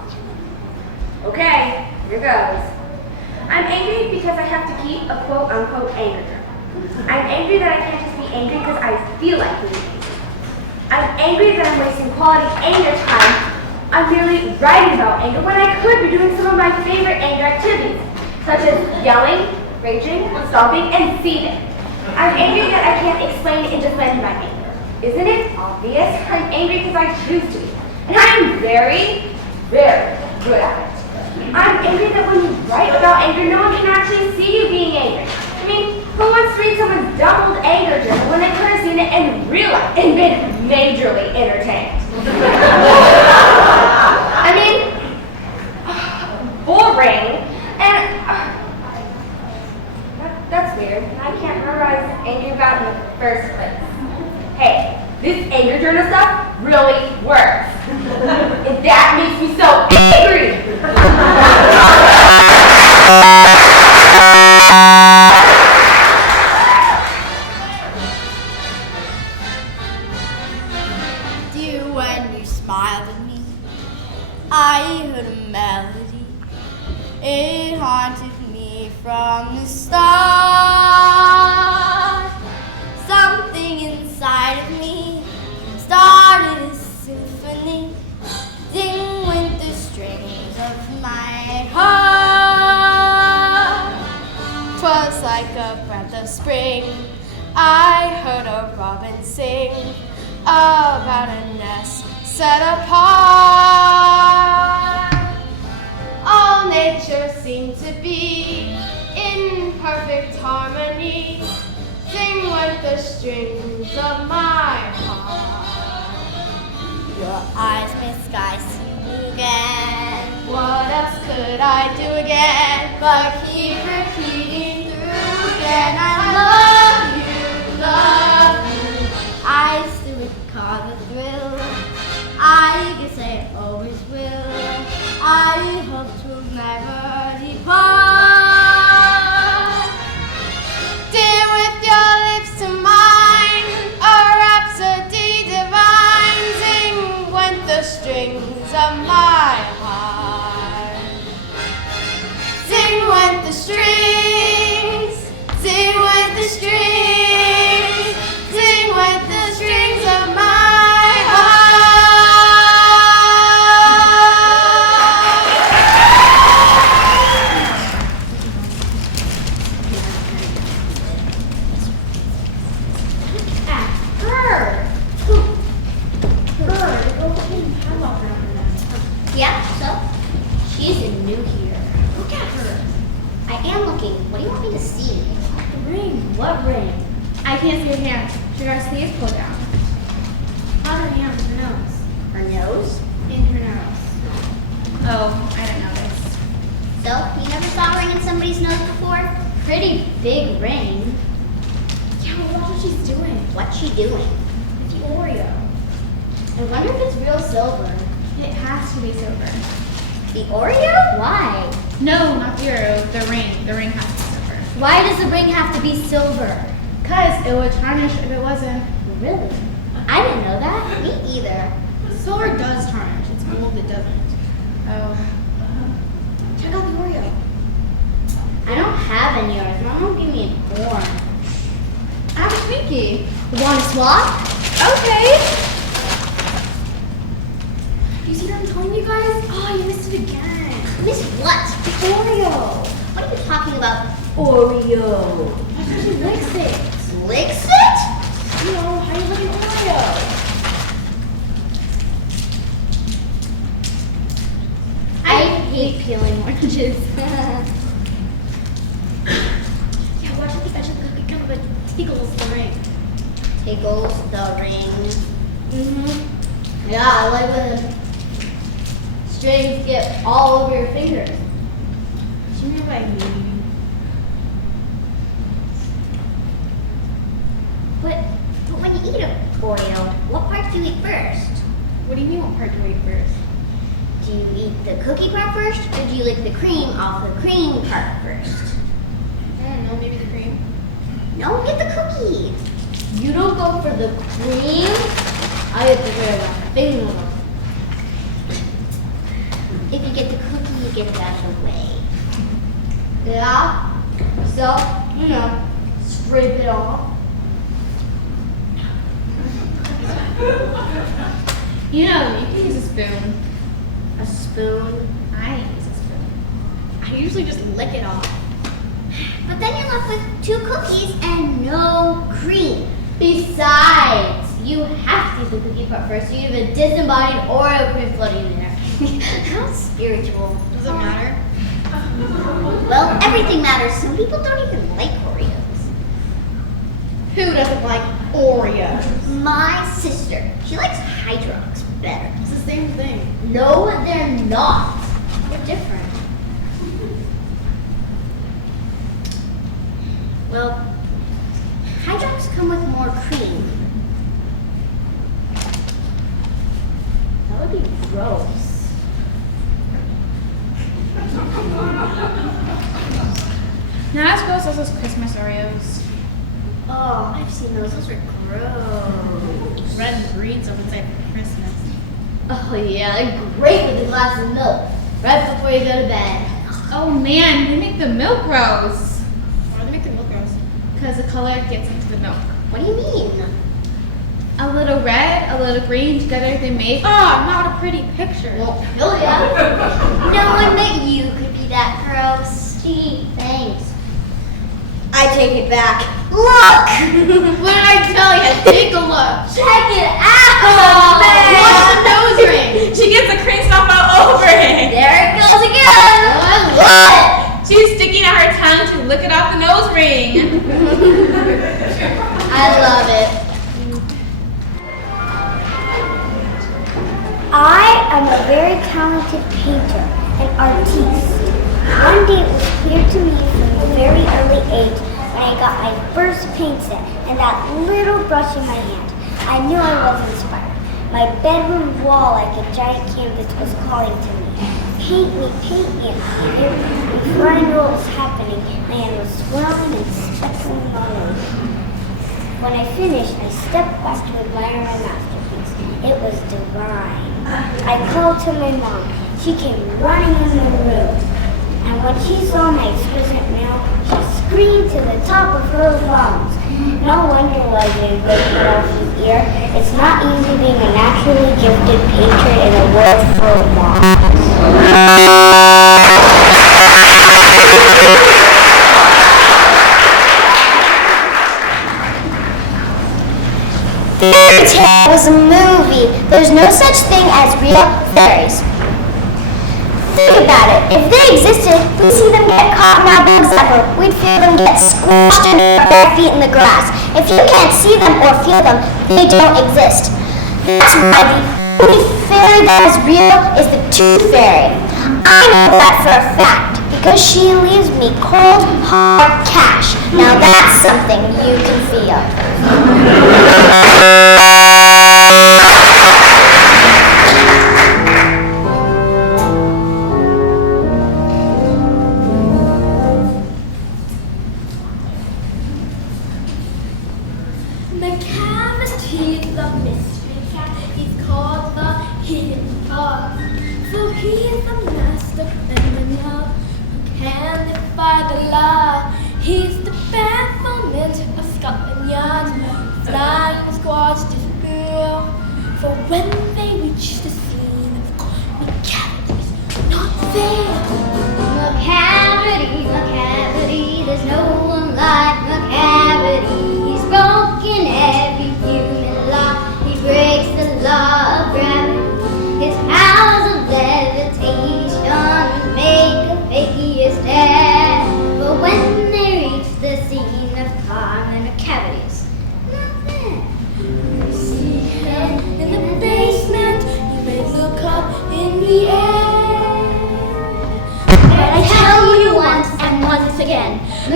Okay, here goes. I'm angry because I have to keep a quote-unquote anger journal. I'm angry that I can't just be angry because I feel like being angry. I'm angry that I'm wasting quality anger time. I'm merely writing about anger when I could be doing some of my favorite anger activities, such as yelling, raging, stomping, and seething. I'm angry that I can't explain and defend my anger. Isn't it obvious? I'm angry because I choose to be. And I am very, very good at it. I'm angry that when you write about anger, no one can actually see you being angry. I mean, who wants to read someone's doubled anger journal when they could have seen it and realized and been majorly entertained? I mean, boring. And that's weird. I can't remember what I was angry about in the first place. Hey, this anger journal stuff really works. And that makes me so angry. Dear, when you smiled at me, I heard a melody. It haunted me from the start. Something inside of me started a symphony, sing with the strings of my heart. 'Twas like a breath of spring. I heard a robin sing about a nest set apart. All nature seemed to be in perfect harmony, sing with the strings of my heart. Your eyes made skies see again. What else could I do again but keep repeating through again? I love you, love you. I still recall the thrill. I guess I always will. I hope to never depart. Dear, with your lips to mine, a rhapsody divine, sing with the strings of my heart. Sing with the strings, sing with the strings, sing with the strings of my heart. Yeah, so? She's new here. Look at her. I am looking. What do you want me to see? The ring. What ring? I can't see her hands. She got her sleeves pulled down. On her hands, her nose. Her nose? In her nose. Oh, I didn't know this. So, you never saw a ring in somebody's nose before? Pretty big ring. Yeah, well, that's what she's doing. What's she doing? It's the Oreo. I wonder if it's real silver. It has to be silver. The Oreo? Why? No, not the Oreo. The ring. The ring has to be silver. Why does the ring have to be silver? Because it would tarnish if it wasn't. Really? I didn't know that. Me either. Silver does tarnish. It's gold that doesn't. Oh. Check out the Oreo. I don't have any others. Mom won't give me more. I have a Twinkie. Want to swap? Okay. You see what I'm telling you guys? Oh, you missed it again. Miss what? The Oreo. What are you talking about? Oreo. That's how she licks it. Licks it? You know, how you lick an Oreo. I hate peeling oranges. Yeah, watch at the edge of the cookie. tickles the ring. Yeah, I like when the strings get all over your fingers. Do you know what I mean? But when you eat a Oreo, what part do you eat first? What do you mean, what part do you eat first? Do you eat the cookie part first, or do you lick the cream off the cream part first? I don't know, maybe the cream. No, get the cookie. You don't go for the cream. I get the very finger. If you get the cookie, you get it out of the way. Yeah. So, scrape it off. You can use a spoon. A spoon. I use a spoon. I usually just lick it off. But then you're left with 2 cookies and no cream. Besides, you have to use the cookie part first, so you have a disembodied Oreo cream floating in there. How spiritual. Does it matter? Well, everything matters. Some people don't even like Oreos. Who doesn't like Oreos? My sister. She likes Hydrox better. It's the same thing. No, they're not. They're different. Well, Hydrox come with more cream. That would be gross. Not as gross as those Christmas Oreos. Oh, I've seen those. Those are gross. Red and green, so it's like for Christmas. Oh yeah, they're great with a glass of milk right before you go to bed. Oh man, they make the milk rose. Why do they make the milk rose? Because the color gets into the milk. What do you mean? A little red, a little green, together they make not a pretty picture. Won't kill ya. No one but you could be that gross. Gee, thanks. I take it back. Look! What did I tell you? Take a look. Check it out! What's the nose ring? She gets the cream stuff all over it. There it goes again! What? She's sticking out her tongue to lick it off the nose ring. I love it. I am a very talented painter and artiste. One day it was clear to me from a very early age when I got my first paint set and that little brush in my hand. I knew I was inspired. My bedroom wall, like a giant canvas, was calling to me. Paint me, Xavier. Before I knew what was happening, my hand was swelling and speckling all over. When I finished, I stepped back to admire my masterpiece. It was divine. I called to my mom. She came running in the room. And when she saw my exquisite nail, she screamed to the top of her lungs. No wonder why they break it off his ear. It's not easy being a naturally gifted painter in a world full of mobs. Fairy Tale was a movie. There's no such thing as real fairies. Think about it. If they existed, we'd see them get caught in our bugs ever. We'd feel them get squashed under our bare feet in the grass. If you can't see them or feel them, they don't exist. That's why the only fairy that is real is the Tooth Fairy. I know that for a fact because she leaves me cold, hard cash. Now that's something you can feel. The cavities of mystery cat is called the hidden part. For he is the master criminal who can defy the law. He's the bafflement of Scotland Yard. Flying squads disappear. For when they reach the scene of the cavities, not there. Macavity, there's no one like Macavity. He's broken every human law. He breaks the law of gravity. His powers of levitation make a fakey stand. But when they reach the scene of Carmen Cavities, nothing.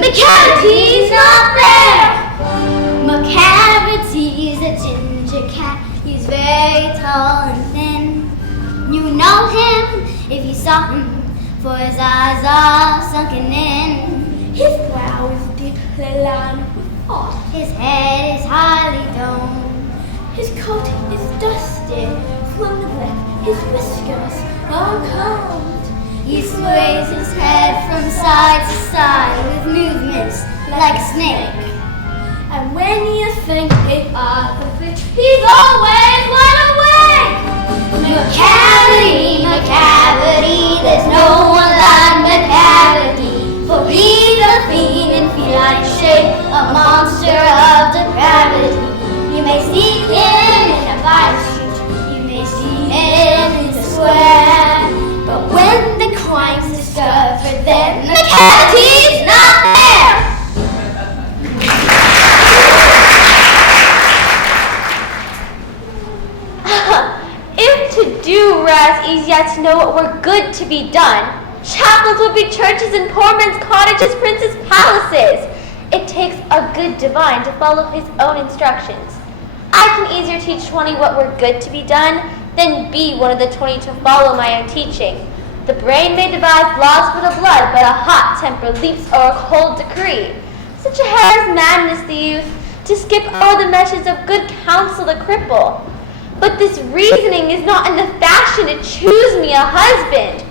McCavity's not there. McCavity is a ginger cat. He's very tall and thin. You know him if you saw him, for his eyes are sunken in. His brow is deeply lined with thought. His head is highly domed. His coat is dusty from neglect. His whiskers are combed. He sways his head from side to side with movements like a snake. And when you think it ought to fit, he's always wide awake. McCavity, McCavity, there's no one like McCavity, for he's a fiend in feline shape, a monster of depravity. You may see him in a by street, you may see him in the square, but when the crime's discovered, then McCavity's not there. If to do were as easy as to know what were good to be done, chapels would be churches and poor men's cottages, princes' palaces. It takes a good divine to follow his own instructions. I can easier teach 20 what were good to be done than be one of the 20 to follow my own teaching. The brain may devise laws for the blood, but a hot temper leaps o'er a cold decree. Such a hair is madness the youth, to skip o'er the meshes of good counsel the cripple. But this reasoning is not in the fashion to choose me a husband.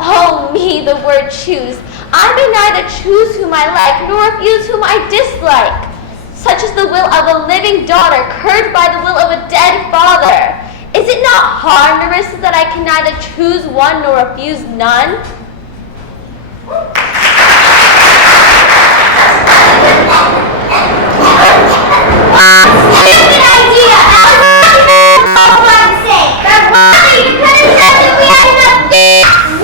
Oh me, the word choose. I may neither choose whom I like, nor refuse whom I dislike. Such is the will of a living daughter, curbed by the will of a dead father. Is it not hard, Nerissa, that I can neither choose one nor refuse none? Stupid idea!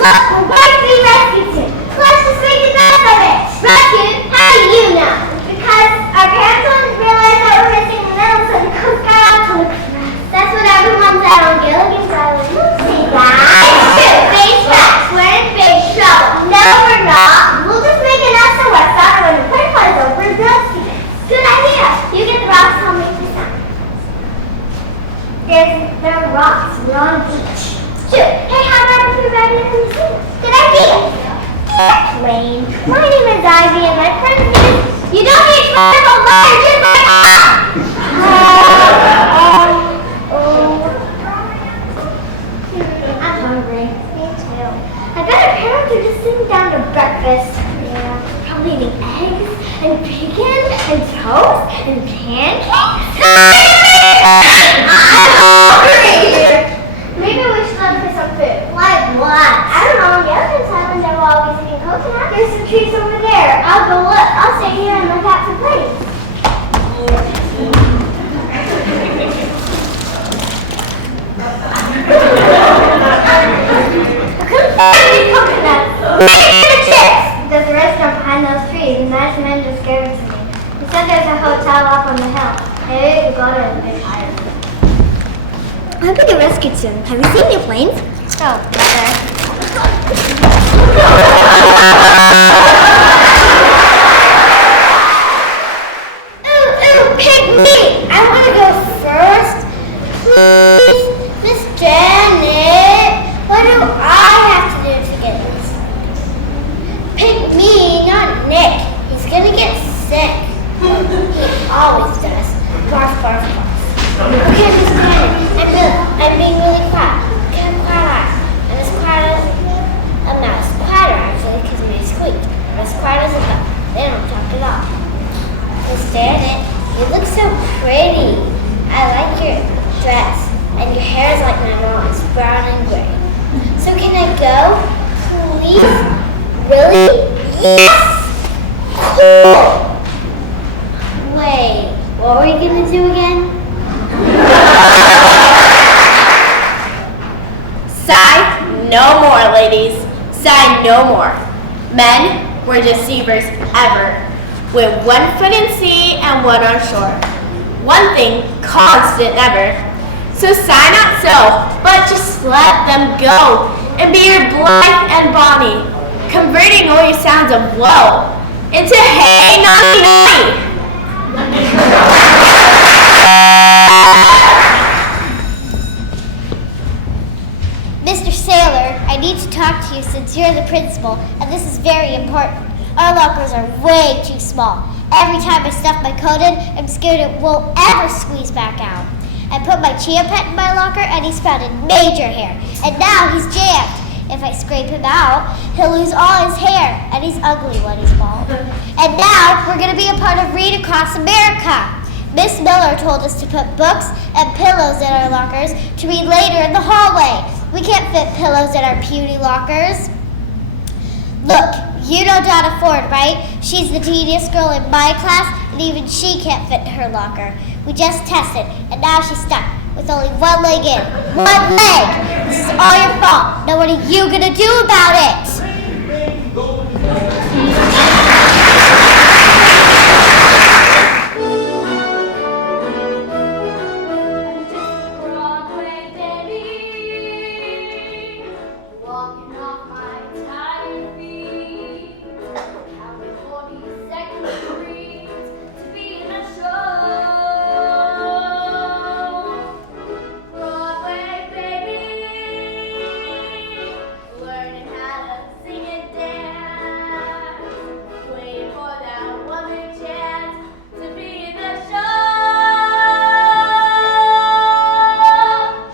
Look, why three rescued? Let's just make the best of it. Rescued? How do you know? Because our parents didn't realize that we're missing the middle, so the Coast Guard out to look for us. That's what everyone said on Gilligan's Island. See that? It's true. Face facts. We're in big trouble. No, we're not. We'll just make an nest in West Side when the play party's over and rescue it. Good idea. You get the rocks, I'll make the sound. There are rocks. We're on a beach. Shoot. Hey, how about if we ride in the sea? Good idea. Airplane. My name is Ivy and my friend's name is... You don't need to have a letter, just like I'm hungry. Me too. I bet our parents are just sitting down to breakfast. Yeah. Probably eating eggs and bacon and toast and pancakes. Maybe we should look for some food. Like what? I don't know. On the other side, they were always eating coconut. There's some trees over there. I'll go look. I'll stay here and look out for planes. I couldn't find any coconuts. Maybe the chips. There's a restaurant behind those trees, and nice men just gave it to me. He said there's a hotel up on the hill. Maybe we could go to it a bit higher. I'm gonna get rescued soon. Have you seen the planes? Oh, Mother. Ooh, pick me! I wanna go first. Please, Miss Janet. What do I have to do to get this? Pick me, not Nick. He's gonna get sick. He always does. Barf, barf, barf. Okay, Miss Janet. I'm being really quiet. Okay, I'm quiet. I'm as quiet as a mouse. Quieter, actually, because it made squeak. I'm as quiet as a duck. They don't talk at all. Miss Janet, you look so pretty. I like your dress. And your hair is like my mom's, brown and gray. So can I go? Please? Really? Yes! Cool! Wait, what were you gonna do again? Sigh no more, ladies. Sigh no more. Men were deceivers ever, with one foot in sea and one on shore. One thing constant ever. So sigh not so, but just let them go, and be your blithe and bonny, converting all your sounds of woe It's a hey naughty naughty. Mr. Sailor, I need to talk to you since you're the principal, and this is very important. Our lockers are way too small. Every time I stuff my coat in, I'm scared it won't ever squeeze back out. I put my Chia Pet in my locker, and he sprouted major hair, and now he's jammed. If I scrape him out, he'll lose all his hair, and he's ugly when he's bald. And now, we're going to be a part of Read Across America. Miss Miller told us to put books and pillows in our lockers to read later in the hallway. We can't fit pillows in our puny lockers. Look, you know Donna Ford, right? She's the teeniest girl in my class, and even she can't fit in her locker. We just tested, and now she's stuck with only one leg in. One leg! This is all your fault. Now what are you gonna do about it? Broadway, baby, walking off my tired feet, counting 40-second screens to be in a show. Broadway, baby, learning how to sing and dance, waiting for that one big chance to be in the show.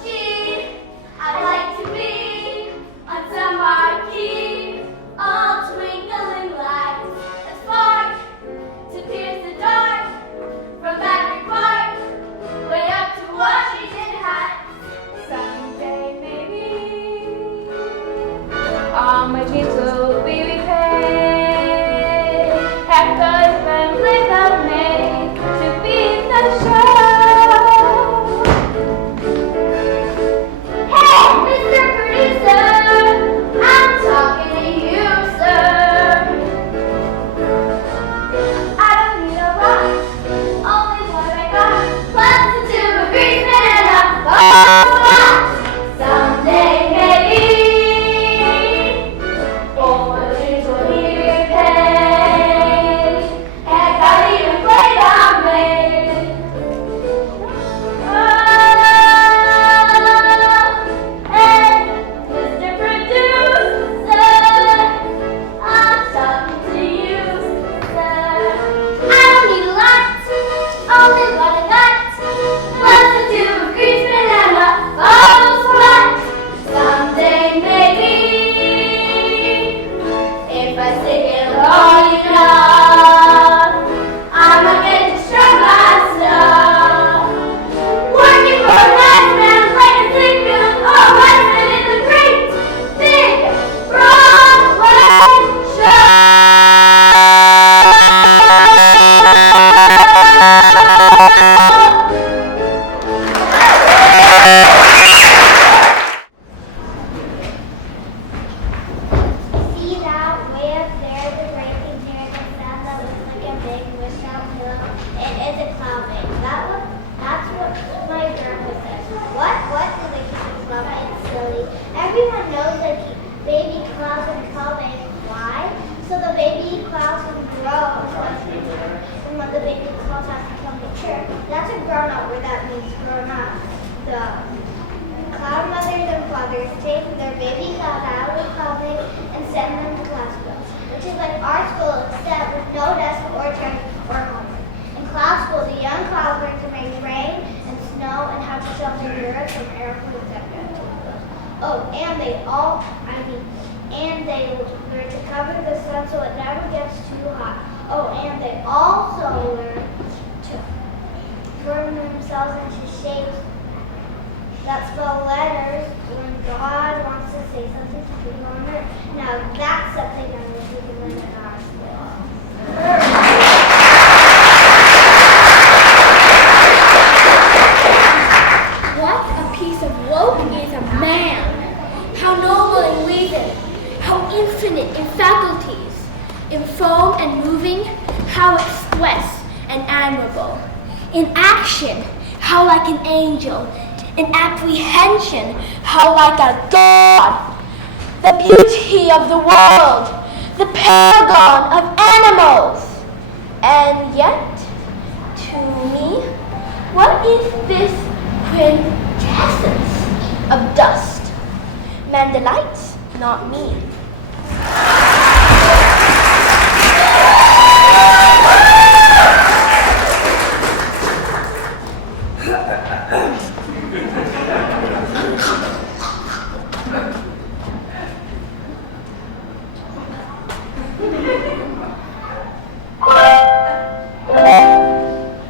Gee, I'd like to be on some marquee, all twinkling lights, a spark to pierce the dark, from Battery Park way up to Washington Heights. Someday, maybe, all my dreams will be repaid. Have those memories I've made to be in the show. Hey, Mr. Producer, I'm talking to you, sir. I don't need a rock, only what I got. Plus the two agreement and a spot. Someday, maybe, all my dreams will be repaid. Heck, I'll even play down late. Hey, Mr. Producer, I'm talking to you, sir. I don't need a lot, only what I got. Plus the two agreement and a photo spot. Someday, maybe, if I stick it long enough, I'ma get to show myself. Working for a nice man like a single, oh, husband in the great big Broadway show. See that way up there, the break in here, the sound that looks like a big wish out hill? It is a cloud bake. That's what my grandpa says. What? Did they keep the cloud bake? It's silly. Everyone knows that baby clouds and cloud bake. Why? So the baby clouds can grow to a picture. And when the baby clouds have to become mature, that's a grown up where that means grown up. The cloud mothers and fathers take their baby cloud out of the cloud bake and send them to class school, which is like our school except with no desk or check or homework. In cloud school, the young clouds learn to make rain and snow and how to shelter the earth from airplanes that get to us. Oh, and they learn to cover the sun so it never gets too hot. Oh, and they also learn to form themselves into shapes that spell letters when God wants to say something to people on earth. Now that's something I wish we could learn in our school. What a piece of work is a man! How noble in reason, how infinite in faculties, in form and moving, how express and admirable. In action, how like an angel. In apprehension, how like a god. The beauty of the world, the paragon of animals. And yet, to me, what is this quintessence of dust? Man delights, not me.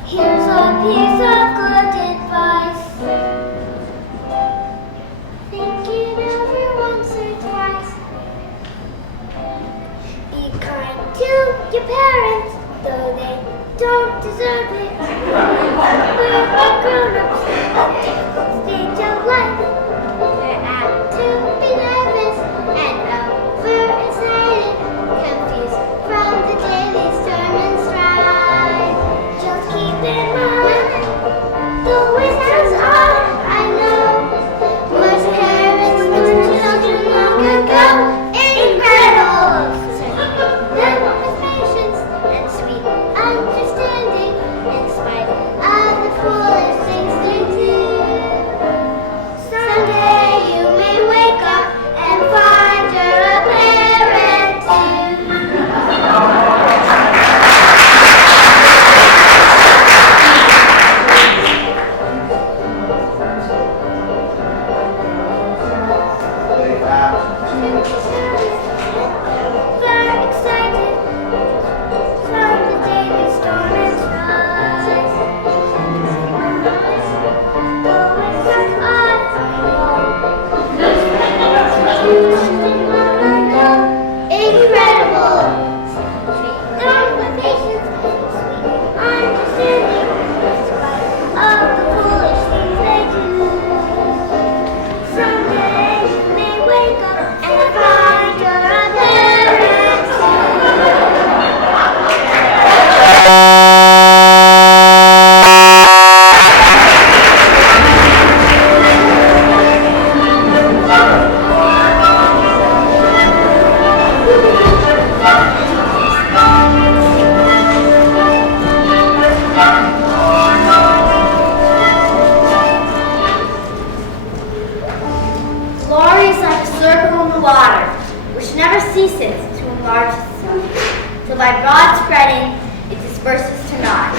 Here's a piece of good advice. Think it over once or twice. Be kind to your parents, though they don't deserve it. We're all grown-ups at different stage of life. They're apt to be nervous and overexcited, confused from the daily storm and strife. Just keep in mind, the winters are, I know, most parents knew children long ago. Incredible! Them with patience and sweet understanding, in spite of the foolish things they do. Someday you may wake up and find you're a parent too. They're excited from the daily storm and strife. The winters are incredible. Them with patience, sweet understanding, in spite of the foolish things they do. Someday you may wake up and find you're a parent Glory is like a circle in the water, which never ceases to enlarge itself, till by broad spreading it disperses to naught.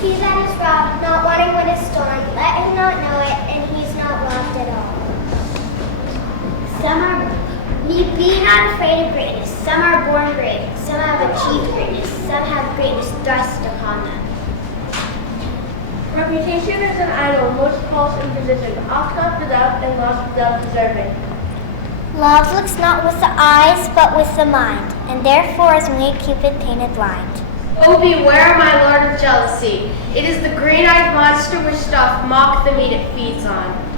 He's at his rock, not wanting when it's storm. Let him not know it, and he's not lost at all. Be not afraid of greatness. Some are born great. Some have achieved greatness. Some have greatness thrust upon them. Reputation is an idol, most false in position, oft not without and lost without deserving. Love looks not with the eyes, but with the mind, and therefore is made Cupid painted blind. Oh, beware, my lord, of jealousy. It is the green-eyed monster which doth mock the meat it feeds on.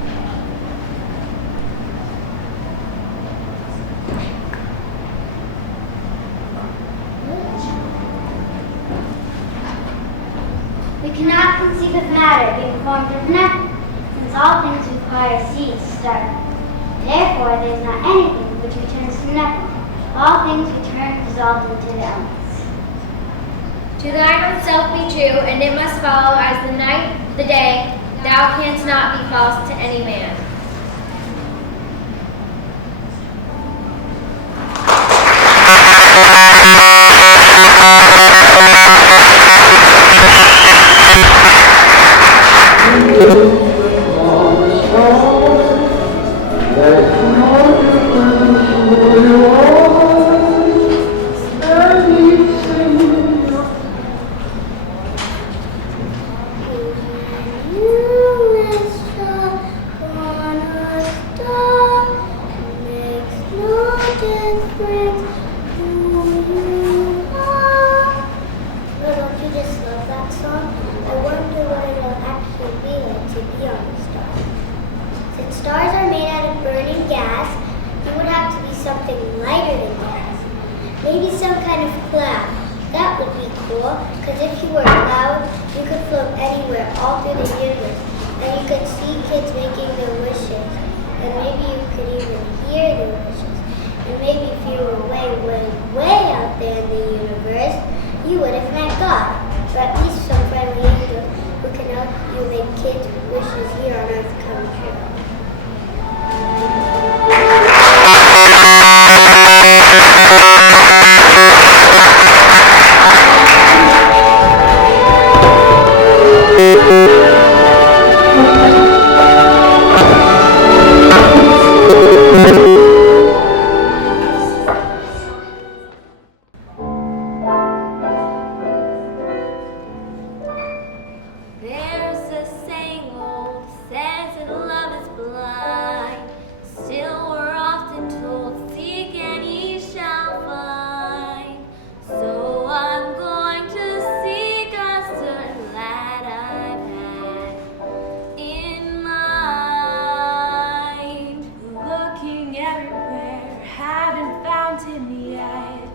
We cannot conceive of matter being formed of nothing, since all things require seed to start. Therefore, there is not anything which returns to nothing. All things return dissolved into the elements. To thine own self be true, and it must follow as the night, the day. Thou canst not be false to any man. And you could see kids making their wishes, and maybe you could even hear hear their wishes, and maybe if you were way, way, way out there in the universe, you would have met God, or at least some friendly angel who can help you make kids' wishes here on Earth come true. There's a saying old says that love is blind. Still we're often told, seek and ye shall find. So I'm going to seek a certain lad I've had in mind. Looking everywhere, haven't found him yet.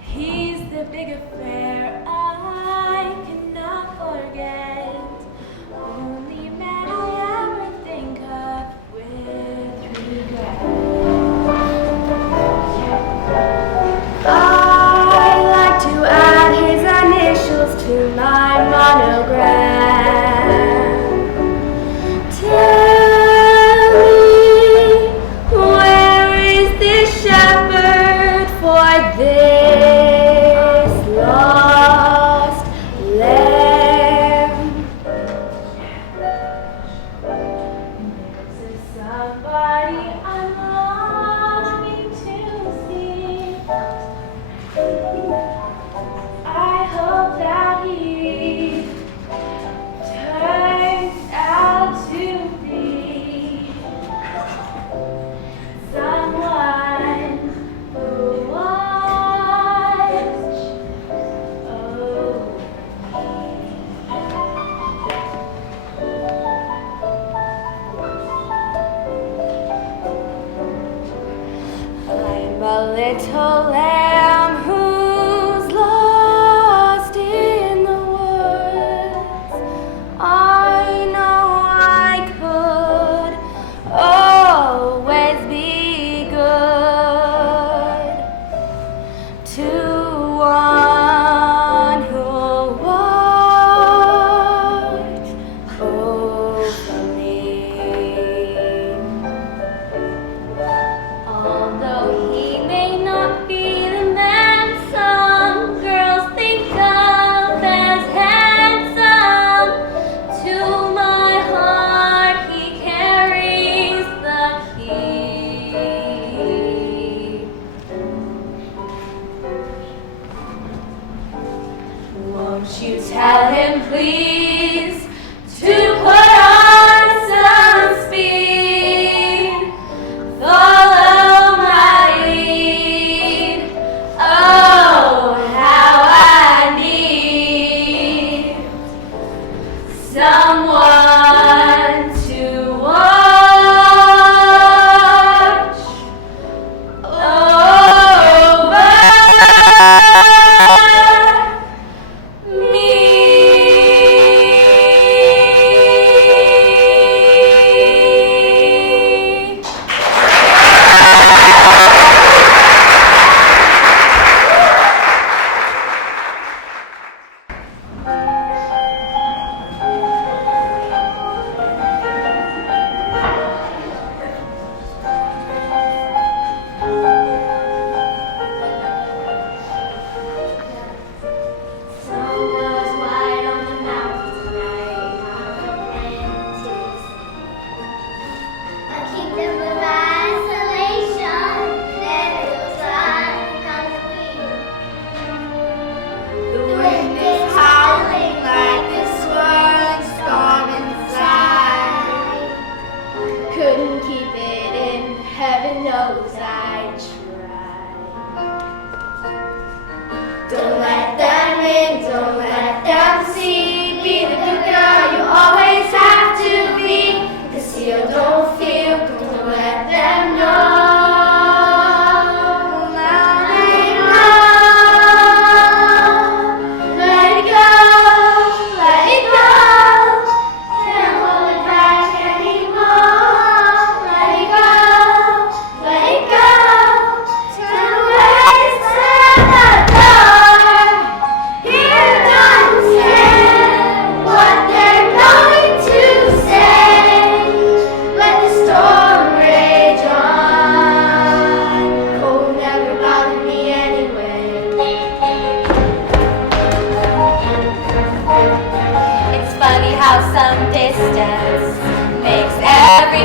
He's the big affair I cannot forget. Only man I ever think of with regret. I like to add his initials to my monogram. Tell me, where is this shepherd for this lost lamb? There's somebody I'm longing to see. I hope that he turns out to be someone who was I'm a little lamb who's lost in the woods. I know I could always be good to one who watched over me. Although he may not be the man some girls think of as handsome, to my heart he carries the key. Won't you tell him, please, to put on some speed? Follow my lead. Oh, how I need someone to watch over me.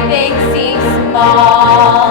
things seem small.